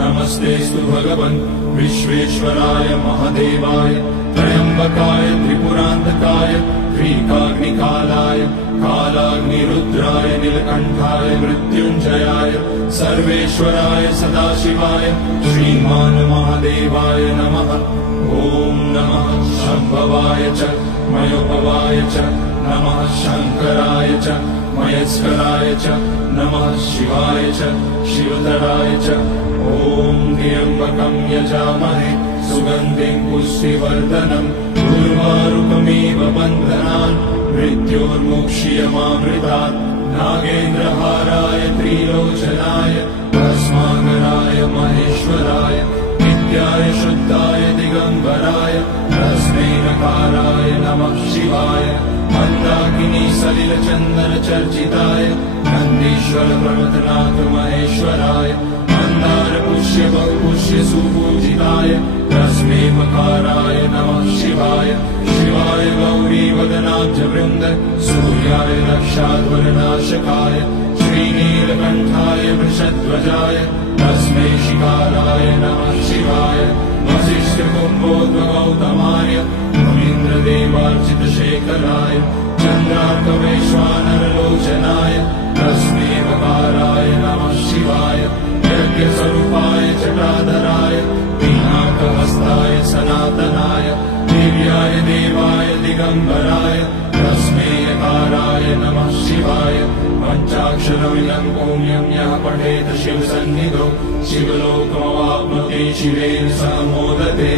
नमस्तेऽस्तु भगवन् विश्वेश्वराय महादेवाय त्र्यम्बकाय त्रिपुरान्तकाय त्रिकाग्निकालाय कालाग्निरुद्राय नीलकण्ठाय मृत्युञ्जयाय सर्वेश्वराय सदाशिवाय श्रीमान् महादेवाय नमः ॐ नमः शम्भवाय च मयोपवाय च नमः शङ्कराय च मयस्कराय च नमः शिवाय च शिवतराय च ॐ त्र्यम्बकं यजामहे सुगन्धिं पुष्टिवर्धनम् उर्वारुकमिव बन्धनान् मृत्योर्मुक्ष्यमामृतात् नागेन्द्रहाराय त्रिलोचनाय भस्माकराय महेश्वराय नित्याय शुद्धाय दिगम्बराय तस्मै नकाराय नमः शिवाय मन्दाकिनी सलिलचन्दनचर्चिताय नन्दीश्वर प्रमथनाथ महेश्वराय मन्दार पुष्य बहुपुष्य सुपूजिताय तस्मै मकाराय नमः शिवाय शिवाय गौरीवदनाब्ज वृन्द सूर्याय रक्षाध्वरनाशकाय श्रीनीलकण्ठाय वृषध्वजाय तस्मै शिकाराय नमः शिवाय वसिष्ठकुम्भोद्भगौतमाय मुनीन्द्रदेवार्चितशेखराय चन्द्रार्कवैश्वानरलोचनाय तस्मै वकाराय नमः शिवाय यज्ञस्वरूपाय जटाधराय पिनाकहस्ताय सनातनाय दिव्याय देवाय दिगम्बराय तस्मै यकाराय नमः शिवाय पञ्चाक्षरमिदं पुण्यं यः पठेत शिवसन्निधौ शिवलोकमवाप्नोति शिवेन सह मोदते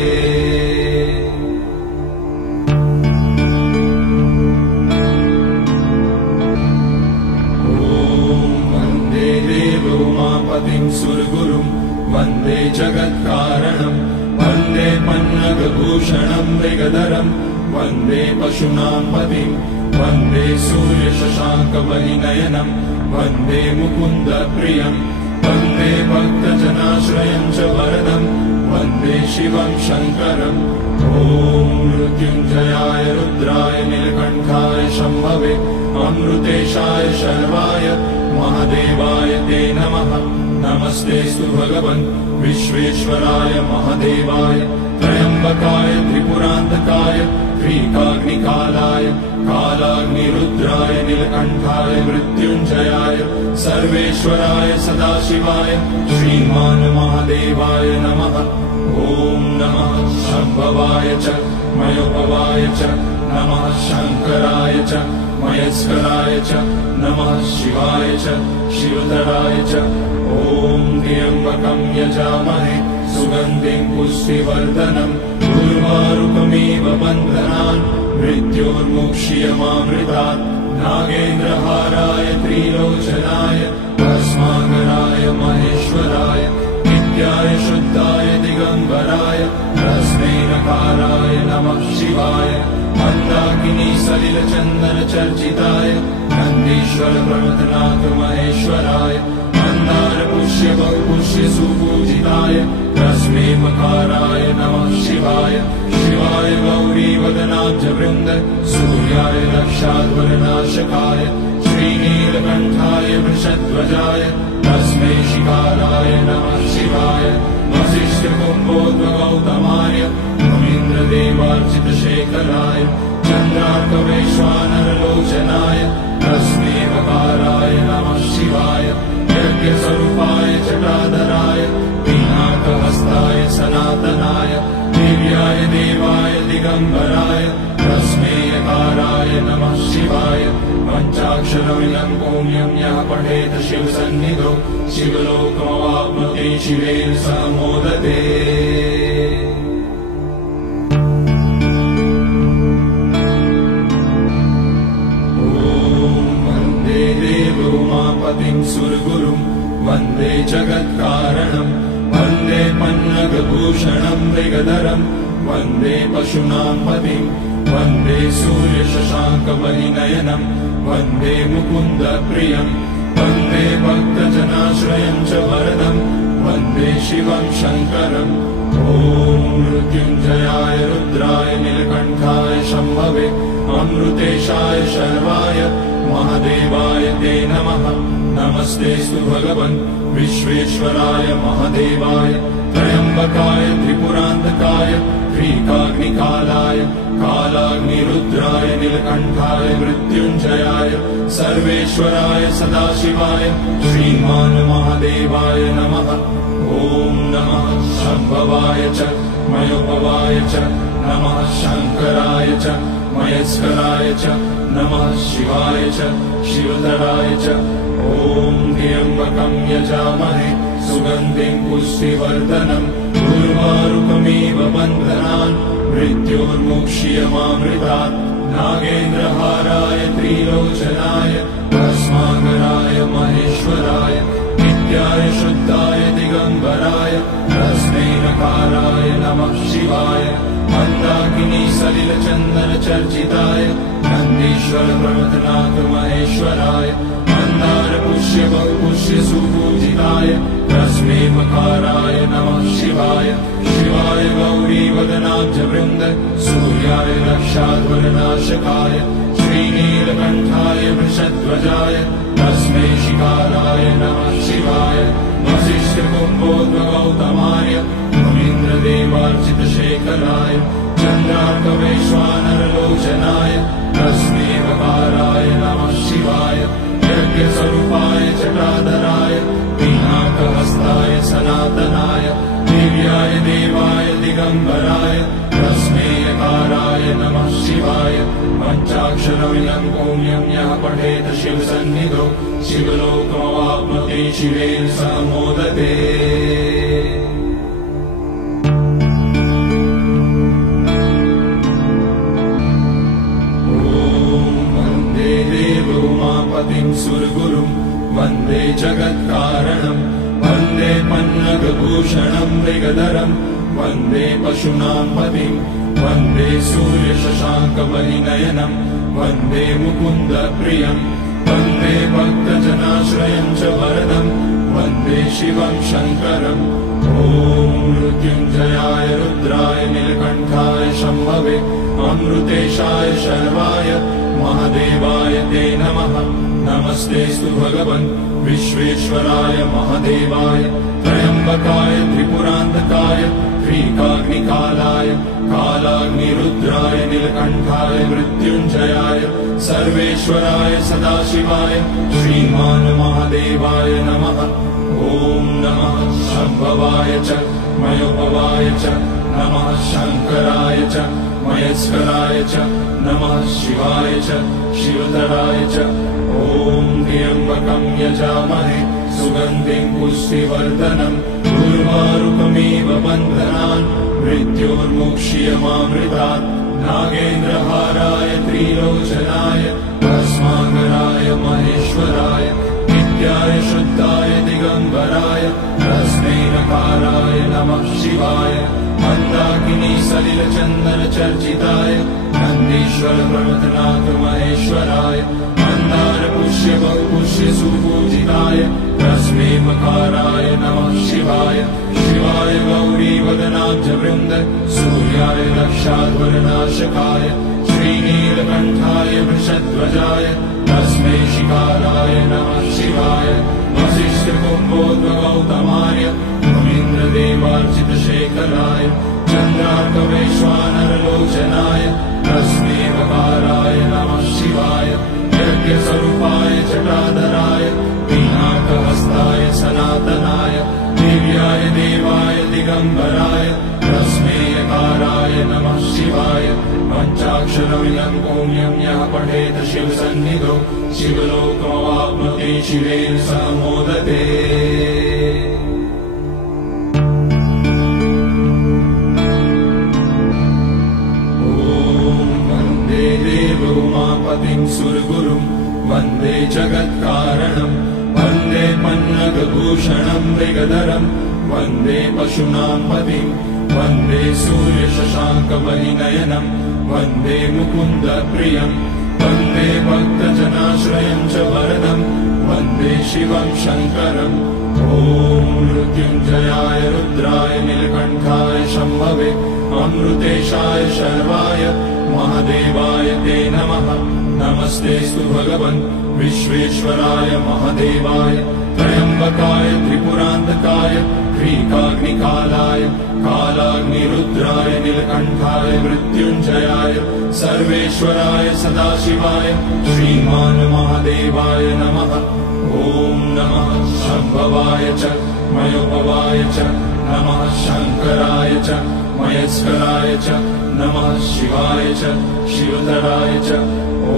उमापतिं सुरगुरुं वन्दे जगत्कारणं वन्दे पन्नगभूषणं मृगधरं वन्दे पशूनां पतिं वन्दे सूर्यशशाङ्कवलिनयनं वन्दे मुकुन्दप्रियं वन्दे भक्तजनाश्रयं च वरदं वन्दे शिवं शङ्करम् ॐ मृत्युञ्जयाय रुद्राय नीलकण्ठाय शम्भवे अमृतेशाय शर्वाय महादेवाय ते नमः नमस्तेऽस्तु भगवन् विश्वेश्वराय महादेवाय त्र्यम्बकाय त्रिपुरान्तकाय त्रिकाग्निकालाय कालाग्निरुद्राय नीलकण्ठाय मृत्युञ्जयाय सर्वेश्वराय सदाशिवाय श्रीमान् महादेवाय नमः ॐ नमः शम्भवाय च मयोपवाय च नमः शङ्कराय च मयस्कराय च नमः शिवाय च शिवतराय च ॐ त्र्यम्बकं यजामहे सुगन्धिं पुष्टिवर्धनम् उर्वारुकमिव बन्धनान् मृत्योर्मुक्ष्यमामृतात् नागेन्द्रहाराय त्रिलोचनाय भस्माकराय महेश्वराय नित्याय शुद्धाय दिगम्बराय तस्मै नकाराय नमः शिवाय मन्दाकिनी सलिलचन्दनचर्चिताय नन्दीश्वर प्रमथनाथ महेश्वराय मन्दार पुष्य बहुपुष्य सुपूजिताय तस्मै मकाराय नमः शिवाय शिवाय गौरीवदनाब्ज वृन्द सूर्याय रक्षाध्वरनाशकाय श्रीनीलकण्ठाय वृषध्वजाय तस्मै शिकाराय नमः शिवाय वसिष्ठकुम्भोद्भगौतमाय मुनीन्द्रदेवार्चितशेखराय चन्द्रार्कवैश्वानरलोचनाय तस्मै वकाराय नमः शिवाय यज्ञस्वरूपाय जटाधराय पिनाकहस्ताय सनातनाय दिव्याय देवाय दिगम्बराय तस्मै यकाराय नमः शिवाय पञ्चाक्षरमिदं पुण्यं यः पठेत शिवसन्निधौ शिवलोकमवाप्नोति शिवेन सह मोदते उमापतिं सुरगुरुं वन्दे जगत्कारणं वन्दे पन्नगभूषणं मृगधरं वन्दे पशूनां पतिं वन्दे सूर्यशशाङ्कवलिनयनं वन्दे मुकुन्दप्रियं वन्दे भक्तजनाश्रयं च वरदं वन्दे शिवं शङ्करम् ॐ मृत्युञ्जयाय रुद्राय नीलकण्ठाय शम्भवे अमृतेशाय शर्वाय महादेवाय ते नमः। नमस्तेऽस्तु भगवन् विश्वेश्वराय महादेवाय त्र्यम्बकाय त्रिपुरान्तकाय त्रिकाग्निकालाय कालाग्निरुद्राय नीलकण्ठाय मृत्युञ्जयाय सर्वेश्वराय सदाशिवाय श्रीमान् महादेवाय नमः। ॐ नमः शम्भवाय च मयोपवाय च नमः शङ्कराय च मयस्कराय च नमः शिवाय च शिवधराय च। ॐ त्र्यम्बकं यजामहे सुगन्धिं पुष्टिवर्धनम् उर्वारुकमिव बन्धनान् मृत्योर्मुक्ष्यमामृतात्। नागेन्द्रहाराय त्रिलोचनाय भस्माकराय महेश्वराय नित्याय शुद्धाय दिगम्बराय तस्मै नकाराय नमः शिवाय। मन्दाकिनी सलिलचन्दन चर्चिताय नन्दीश्वर प्रमथनाथ महेश्वराय मन्दार पुष्य बहुपुष्य सुपूजिताय तस्मै मकाराय नमः शिवाय। शिवाय गौरी वदनाब्ज वृन्द सूर्याय रक्षाध्वरनाशकाय श्रीनीलकण्ठाय वृषध्वजाय तस्मै शिकाराय नमः शिवाय। वसिष्ठकुम्भोद्भगौतमाय मुनीन्द्रदेवार्चितशेखराय चन्द्रार्कवैश्वानरलोचनाय तस्मै वकाराय नमः शिवाय। यज्ञस्वरूपाय जटाधराय पिनाकहस्ताय सनातनाय दिव्याय देवाय दिगम्बराय तस्मै यकाराय नमः शिवाय। पञ्चाक्षरमिदं पुण्यं यः पठेत शिवसन्निधौ शिवलोकमवाप्नोति शिवेन सह मोदते। उमापतिं सुरगुरुं वन्दे जगत्कारणं वन्दे पन्नगभूषणं मृगधरं वन्दे पशूनां पतिं वन्दे सूर्यशशाङ्कवलिनयनं वन्दे मुकुन्दप्रियं वन्दे भक्तजनाश्रयं च वरदं वन्दे शिवं शङ्करम्। ॐ मृत्युञ्जयाय रुद्राय नीलकण्ठाय शम्भवे अमृतेशाय शर्वाय महादेवाय ते नमः। नमस्तेऽस्तु भगवन् विश्वेश्वराय महादेवाय त्र्यम्बकाय त्रिपुरान्तकाय त्रिकाग्निकालाय कालाग्निरुद्राय नीलकण्ठाय मृत्युञ्जयाय सर्वेश्वराय सदाशिवाय श्रीमान् महादेवाय नमः। ॐ नमः शम्भवाय च मयोपवाय च नमः शङ्कराय च मयस्कराय च नमः शिवाय च शिवधराय च। ॐ त्र्यम्बकं यजामहे सुगन्धिं पुष्टिवर्धनम् उर्वारुकमिव बन्धनान् मृत्योर्मुक्ष्यमामृतात्। नागेन्द्रहाराय त्रिलोचनाय भस्माकराय महेश्वराय नित्याय शुद्धाय दिगम्बराय तस्मै नकाराय नमः शिवाय। मन्दाकिनी सलिलचन्दन चर्चिताय नन्दीश्वर प्रमथनाथ महेश्वराय मन्दार पुष्य बहुपुष्य सुपूजिताय तस्मै मकाराय नमः शिवाय। शिवाय गौरी वदनाब्ज वृन्द सूर्याय रक्षाध्वरनाशकाय श्रीनीलकण्ठाय वृषध्वजाय तस्मै शिकाराय नमः शिवाय। वसिष्ठकुम्भोद्भगौतमाय मुनीन्द्रदेवार्चितशेखराय चन्द्रार्कवैश्वानरलोचनाय तस्मै वकाराय नमः शिवाय। यज्ञस्वरूपाय जटाधराय पिनाकहस्ताय सनातनाय दिव्याय देवाय दिगम्बराय तस्मै यकाराय नमः शिवाय। पञ्चाक्षरमिदं पुण्यं यः पठेत शिवसन्निधौ शिवलोकमवाप्नोति शिवेन सह मोदते। उमापतिं सुरगुरुं वन्दे जगत्कारणं वन्दे पन्नगभूषणं मृगधरं वन्दे पशूनां पतिं वन्दे सूर्यशशाङ्कवलिनयनं वन्दे मुकुन्दप्रियं वन्दे भक्तजनाश्रयं च वरदं वन्दे शिवं शङ्करम्। मृत्युञ्जयाय रुद्राय नीलकण्ठाय शम्भवे अमृतेशाय शर्वाय महादेवाय ते नमः। नमस्तेऽस्तु भगवन् विश्वेश्वराय महादेवाय त्र्यम्बकाय त्रिपुरान्तकाय ह्रीकाग्निकालाय कालाग्निरुद्राय नीलकण्ठाय मृत्युञ्जयाय सर्वेश्वराय सदाशिवाय श्रीमान् महादेवाय नमः। ॐ नमः शम्भवाय च मयोपवाय च नमः शङ्कराय च मयस्कराय च नमः शिवाय च शिवतराय च। ॐ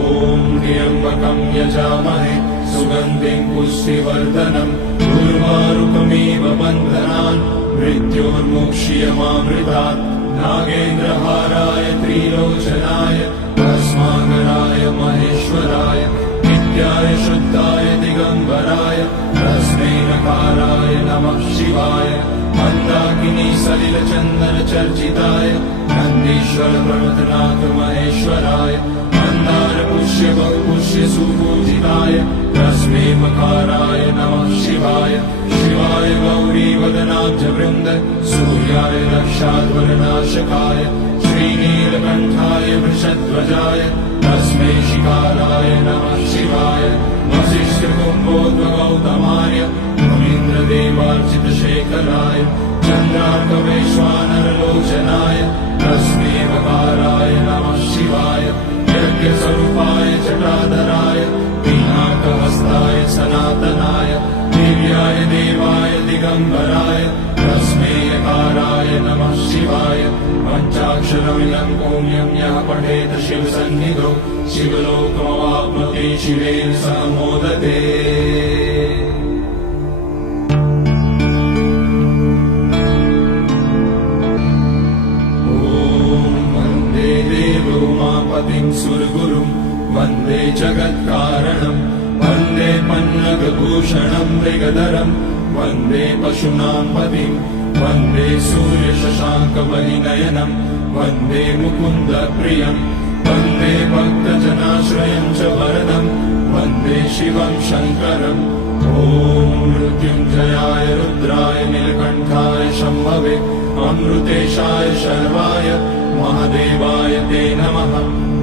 त्र्यम्बकं यजामहे सुगन्धिं पुष्टिवर्धनम् उर्वारुकमिव बन्धनान् मृत्योर्मुक्ष्यमामृतात्। नागेन्द्रहाराय त्रिलोचनाय भस्माकराय महेश्वराय नित्याय शुद्धाय दिगम्बराय तस्मै नकाराय नमः शिवाय। मन्दाकिनी सलिलचन्दनचर्चिताय नन्दीश्वर प्रमथनाथ महेश्वराय मन्दारपुष्य बहुपुष्य सुपूजिताय तस्मै मकाराय नमः शिवाय। शिवाय गौरीवदनाब्जवृन्द सूर्याय रक्षाध्वरनाशकाय श्रीनीलकण्ठाय वृषध्वजाय तस्मै शिकाराय नमः शिवाय। वसिष्ठकुम्भोद्भगौतमाय मुनीन्द्रदेवार्चितशेखराय चन्द्रार्कवैश्वानरलोचनाय तस्मै वकाराय नमः शिवाय। यज्ञस्वरूपाय जटाधराय पिनाकहस्ताय सनातनाय दिव्याय देवाय दिगम्बराय तस्मै यकाराय नमः शिवाय। पञ्चाक्षरमिदं पुण्यं यः पठेत् शिवसन्निधौ शिवलोकमवाप्नोति शिवेन सह मोदते। उमापतिं सुरगुरुं वन्दे जगत्कारणं वन्दे पन्नगभूषणं मृगधरं वन्दे पशूनां पतिं वन्दे सूर्यशशाङ्कवलिनयनं वन्दे मुकुन्दप्रियं वन्दे भक्तजनाश्रयं च वरदं वन्दे शिवं शङ्करम्। ॐ मृत्युञ्जयाय रुद्राय नीलकण्ठाय शम्भवे अमृतेशाय शर्वाय महादेवाय ते नमः।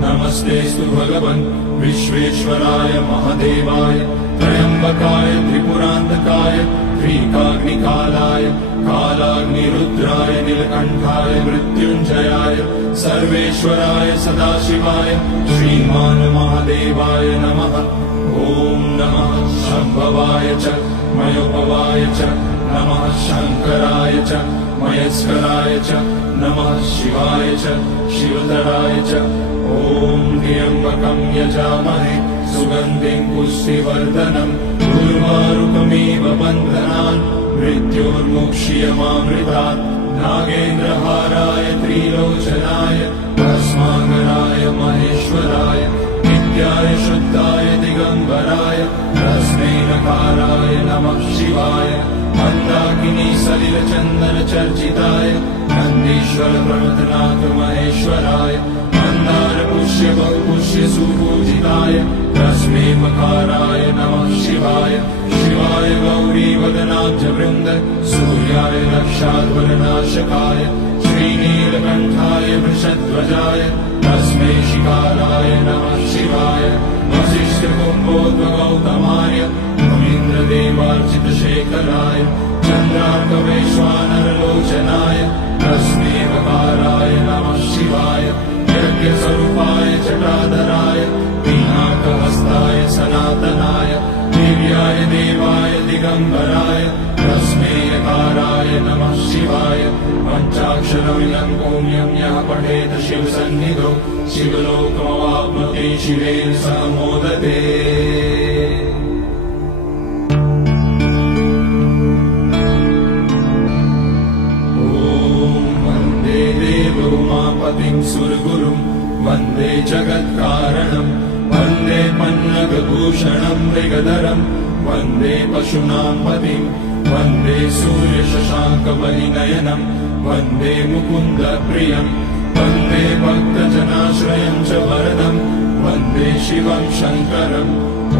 नमस्तेऽस्तु भगवन् विश्वेश्वराय महादेवाय त्र्यम्बकाय त्रिपुरान्तकाय ह्रीकाग्निकालाय कालाग्निरुद्राय नीलकण्ठाय मृत्युञ्जयाय सर्वेश्वराय सदाशिवाय श्रीमान् महादेवाय नमः। ॐ नमः शम्भवाय च मयोपवाय च नमः शङ्कराय च मयस्कराय च नमः शिवाय च शिवतराय च। ॐ त्र्यम्बकं यजामहे सुगन्धिं पुष्टिवर्धनम् उर्वारुकमिव बन्धनान् मृत्योर्मुक्ष्यमामृतात्। नागेन्द्रहाराय त्रिलोचनाय भस्माकराय महेश्वराय नित्याय शुद्धाय दिगम्बराय तस्मै नकाराय नमः शिवाय। मन्दाकिनी सलिलचन्दनचर्चिताय नन्दीश्वर प्रमथनाथ महेश्वराय मन्दारपुष्य बहुपुष्य सुपूजिताय तस्मै मकाराय नमः शिवाय। शिवाय गौरीवदनाब्जवृन्द सूर्याय रक्षाध्वरनाशकाय श्रीनीलकण्ठाय वृषध्वजाय तस्मै शिकाराय नमः शिवाय। वसिष्ठकुम्भोद्भगौतमाय मुनीन्द्रदेवार्चितशेखराय चन्द्रार्कवैश्वानरलोचनाय तस्मै वकाराय नमः शिवाय। यज्ञस्वरूपाय जटाधराय पिनाकहस्ताय सनातनाय दिव्याय देवाय दिगम्बराय तस्मै यकाराय नमः शिवाय। पञ्चाक्षरमिदं पुण्यं यः पठेत् शिवसन्निधौ शिवलोकमवाप्नोति शिवेन सह मोदते। उमापतिं सुरगुरुं वन्दे जगत्कारणं वन्दे पन्नगभूषणं मृगधरं वन्दे पशूनां पतिं वन्दे सूर्यशशाङ्कवलिनयनं वन्दे मुकुन्दप्रियं वन्दे भक्तजनाश्रयं च वरदं वन्दे शिवं शङ्करम् ॐ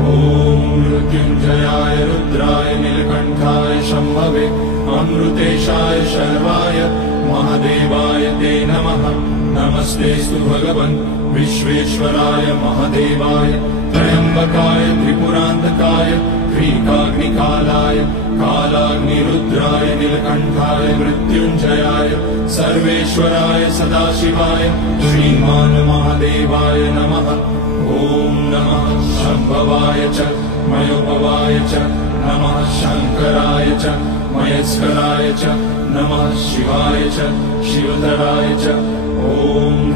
मृत्युञ्जयाय रुद्राय नीलकण्ठाय शम्भवे अमृतेशाय शर्वाय महादेवाय ते नमः नमस्तेऽस्तु भगवन् विश्वेश्वराय महादेवाय त्र्यम्बकाय त्रिपुरान्तकाय ह्रीकाग्निकालाय कालाग्निरुद्राय नीलकण्ठाय मृत्युञ्जयाय सर्वेश्वराय सदाशिवाय श्रीमान् महादेवाय नमः ॐ नमः शम्भवाय च मयोपवाय च नमः शङ्कराय च मयस्कराय च नमः शिवाय च शिवधराय च ॐ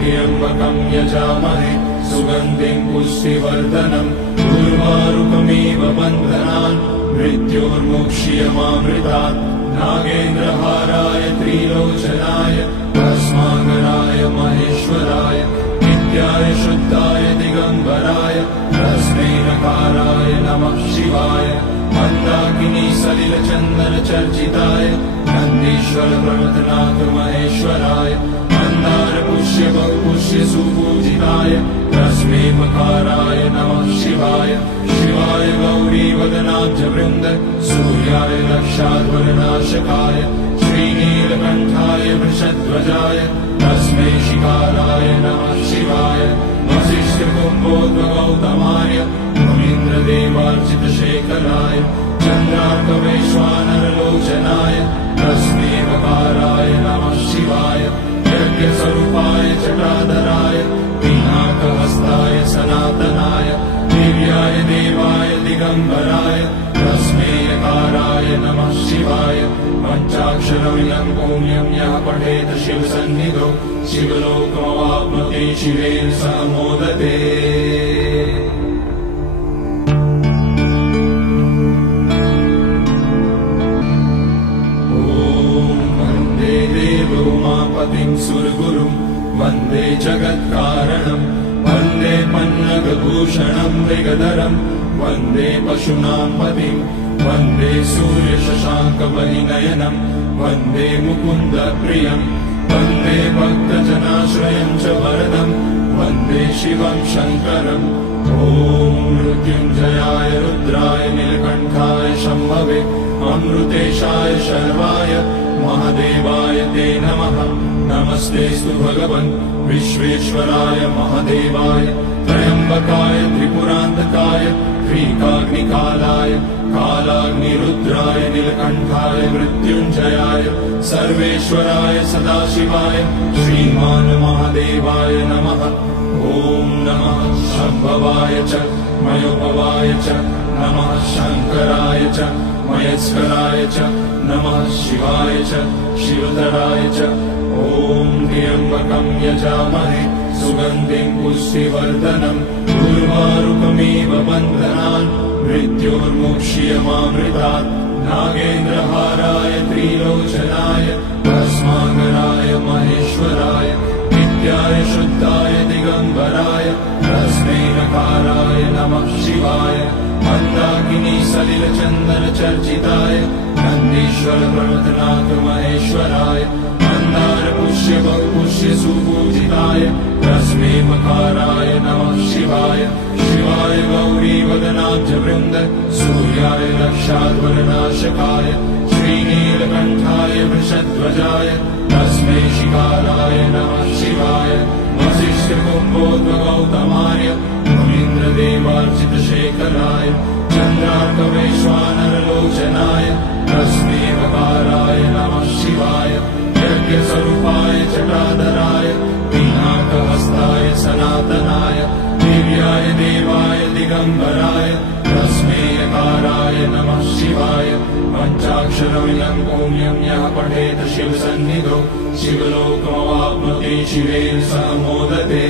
त्र्यम्बकं यजामहे सुगन्धिं पुष्टिवर्धनम् उर्वारुकमिव बन्धनान् मृत्योर्मुक्ष्यमामृतात् नागेन्द्रहाराय त्रिलोचनाय भस्माकराय महेश्वराय नित्याय शुद्धाय दिगम्बराय तस्मै नकाराय नमः शिवाय मन्दाकिनी सलिलचन्दनचर्चिताय नन्दीश्वर प्रमथनाथ महेश्वराय मन्दार पुष्य बहुपुष्य सुपूजिताय तस्मै मकाराय नमः शिवाय शिवाय गौरीवदनाब्जवृन्द सूर्याय दक्षाध्वरनाशकाय श्रीनीलकण्ठाय वृषध्वजाय तस्मै शिकाराय नमः शिवाय वसिष्ठकुम्भोद्भगौतमाय मुनीन्द्रदेवार्चितशेखराय चन्द्रार्कवैश्वानरलोचनाय तस्मै मकाराय नमः शिवाय यज्ञस्वरूपाय जटाधराय पिनाकहस्ताय सनातनाय दिव्याय देवाय दिगम्बराय तस्मै यकाराय नमः शिवाय पञ्चाक्षरमिदं पुण्यं यः पठेत शिवसन्निधौ शिवलोकमवाप्नोति शिवेन सह मोदते उमापतिं सुरगुरुं वन्दे जगत्कारणं वन्दे पन्नगभूषणं मृगधरं वन्दे पशूनां पतिं वन्दे सूर्यशशाङ्कवलिनयनं वन्दे मुकुन्दप्रियं वन्दे भक्तजनाश्रयं च वरदं वन्दे शिवं शङ्करम् ॐ मृत्युञ्जयाय रुद्राय नीलकण्ठाय शम्भवे अमृतेशाय शर्वाय महादेवाय ते नमः नमस्तेऽस्तु भगवन् विश्वेश्वराय महादेवाय त्र्यम्बकाय त्रिपुरान्तकाय ह्रीकाग्निकालाय कालाग्निरुद्राय नीलकण्ठाय मृत्युञ्जयाय सर्वेश्वराय सदाशिवाय श्रीमान् महादेवाय नमः ॐ नमः शम्भवाय च मयोपवाय च नमः शङ्कराय च मयस्कराय च नमः शिवाय च शिवधराय च ॐ त्र्यम्बकं यजामहे सुगन्धिं पुष्टिवर्धनम् उर्वारुकमिव बन्धनान् मृत्योर्मुक्ष्यमामृतात् नागेन्द्रहाराय त्रिलोचनाय भस्माकराय महेश्वराय नित्याय शुद्धाय दिगम्बराय तस्मै नकाराय नमः शिवाय मन्दाकिनी सलिलचन्दनचर्चिताय नन्दीश्वर प्रमथनाथ महेश्वराय मन्दार पुष्य बहुपुष्य सुपूजिताय तस्मै मकाराय नमः शिवाय शिवाय गौरीवदनाब्जवृन्द सूर्याय दक्षाध्वरनाशकाय श्रीनीलकण्ठाय वृषध्वजाय तस्मै शिकाराय नमः शिवाय वसिष्ठकुम्भोद्भगौतमाय मुनीन्द्रदेवार्चितशेखराय चन्द्रार्कवैश्वानरलोचनाय तस्मै मकाराय नमः शिवाय यज्ञस्वरूपाय जटाधराय पिनाकहस्ताय सनातनाय दिव्याय देवाय दिगम्बराय तस्मै यकाराय नमः शिवाय पञ्चाक्षरमिदं पुण्यं यः पठेत शिवसन्निधौ शिवलोकमवाप्नोति शिवेन सह मोदते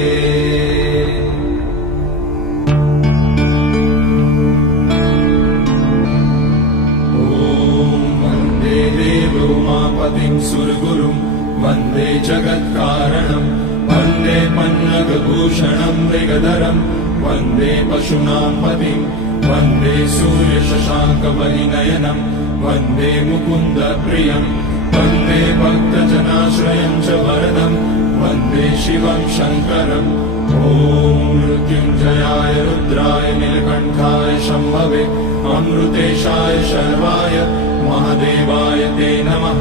उमापतिं सुरगुरुं वन्दे जगत्कारणं वन्दे पन्नगभूषणं मृगधरं वन्दे पशूनां पतिं वन्दे सूर्यशशाङ्कवलिनयनं वन्दे मुकुन्दप्रियं वन्दे भक्तजनाश्रयं च वरदं वन्दे शिवं शङ्करम् ॐ मृत्युञ्जयाय रुद्राय नीलकण्ठाय शम्भवे अमृतेशाय शर्वाय महादेवाय ते नमः।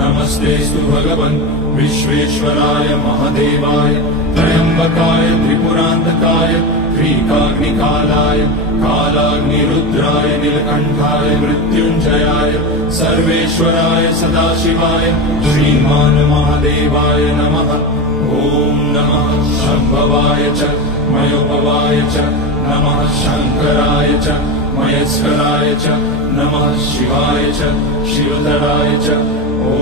नमस्तेऽस्तु भगवन् विश्वेश्वराय महादेवाय त्र्यम्बकाय त्रिपुरान्तकाय त्रिकाग्निकालाय कालाग्निरुद्राय नीलकण्ठाय मृत्युञ्जयाय सर्वेश्वराय सदाशिवाय श्रीमान् महादेवाय नमः। ॐ नमः शम्भवाय च मयोपवाय च नमः शङ्कराय च मयस्कराय च नमः शिवाय च शिवधराय च ॐ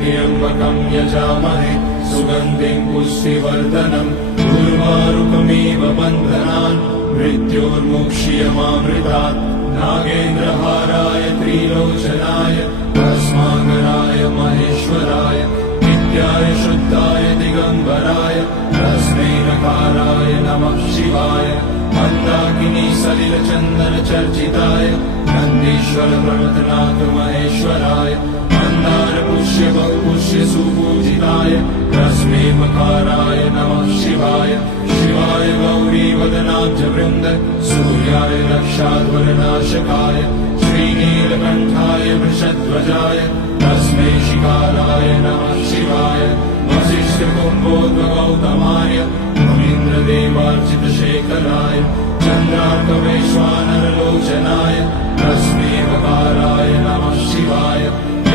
त्र्यम्बकं यजामहे सुगन्धिं पुष्टिवर्धनम् उर्वारुकमिव बन्धनान् मृत्योर्मुक्ष्यमामृतात् नागेन्द्रहाराय त्रिलोचनाय भस्माकराय महेश्वराय नित्याय शुद्धाय दिगम्बराय तस्मै नकाराय नमः शिवाय मन्दाकिनी सलिलचन्दन चर्चिताय नन्दीश्वर प्रमथनाथ महेश्वराय मन्दार पुष्य बहुपुष्य सुपूजिताय तस्मै मकाराय नमः शिवाय शिवाय गौरी वदनाब्ज वृन्द सूर्याय रक्षाध्वरनाशकाय श्रीनीलकण्ठाय वृषध्वजाय तस्मै शिकाराय नमः शिवाय वसिष्ठकुम्भोद्भगौतमाय मुनीन्द्रदेवार्चितशेखराय चन्द्रार्कवैश्वानरलोचनाय तस्मै वकाराय नमः शिवाय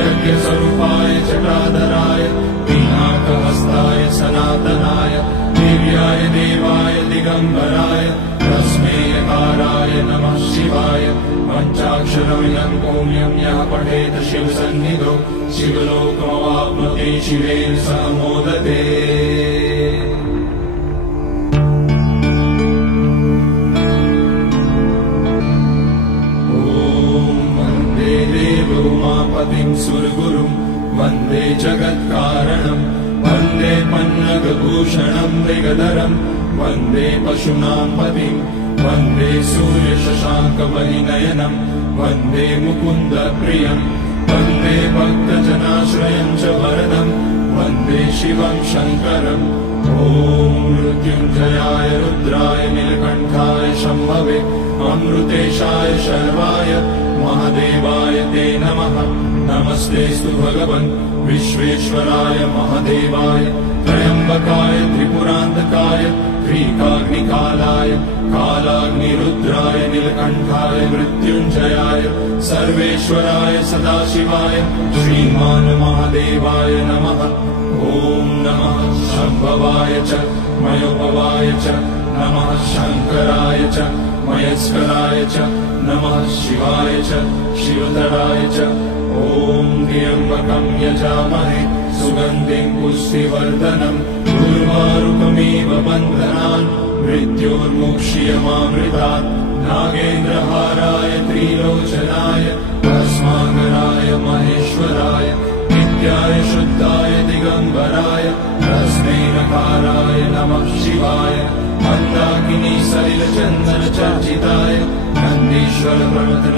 यज्ञस्वरूपाय जटाधराय पिनाकहस्ताय सनातनाय दिव्याय देवाय दिगम्बराय तस्मै यकाराय नमः शिवाय पञ्चाक्षरमिदं पुण्यं यः पठेत शिवसन्निधौ शिवलोकमवाप्नोति शिवेन सह मोदते। उमापतिं सुरगुरुं वन्दे जगत्कारणं वन्दे पन्नगभूषणं मृगधरं वन्दे पशूनां पतिं वन्दे सूर्यशशाङ्कमणिनयनं वन्दे मुकुन्दप्रियं वन्दे भक्तजनाश्रयं च वरदं वन्दे शिवं शङ्करम् ॐ मृत्युञ्जयाय रुद्राय नीलकण्ठाय शम्भवे अमृतेशाय शर्वाय महादेवाय ते नमः। नमस्तेऽस्तु भगवन् विश्वेश्वराय महादेवाय त्र्यम्बकाय त्रिपुरान्तकाय त्रिकाग्निकालाय कालाग्निरुद्राय नीलकण्ठाय मृत्युञ्जयाय सर्वेश्वराय सदाशिवाय श्रीमान् महादेवाय नमः। ॐ नमः शम्भवाय च मयोपवाय च नमः शङ्कराय च मयस्कराय च नमः शिवाय च शिवधराय च ॐ त्र्यम्बकं यजामहे सुगन्धिं पुष्टिवर्धनम् उर्वारुकमिव बन्धनान् मृत्योर्मुक्ष्यमामृतात् नागेन्द्रहाराय त्रिलोचनाय भस्माकराय महेश्वराय नित्याय शुद्धाय दिगम्बराय तस्मै नकाराय नमः शिवाय मन्दाकिनी सलिलचन्दन चर्चिताय नन्दीश्वर प्रमथनाथ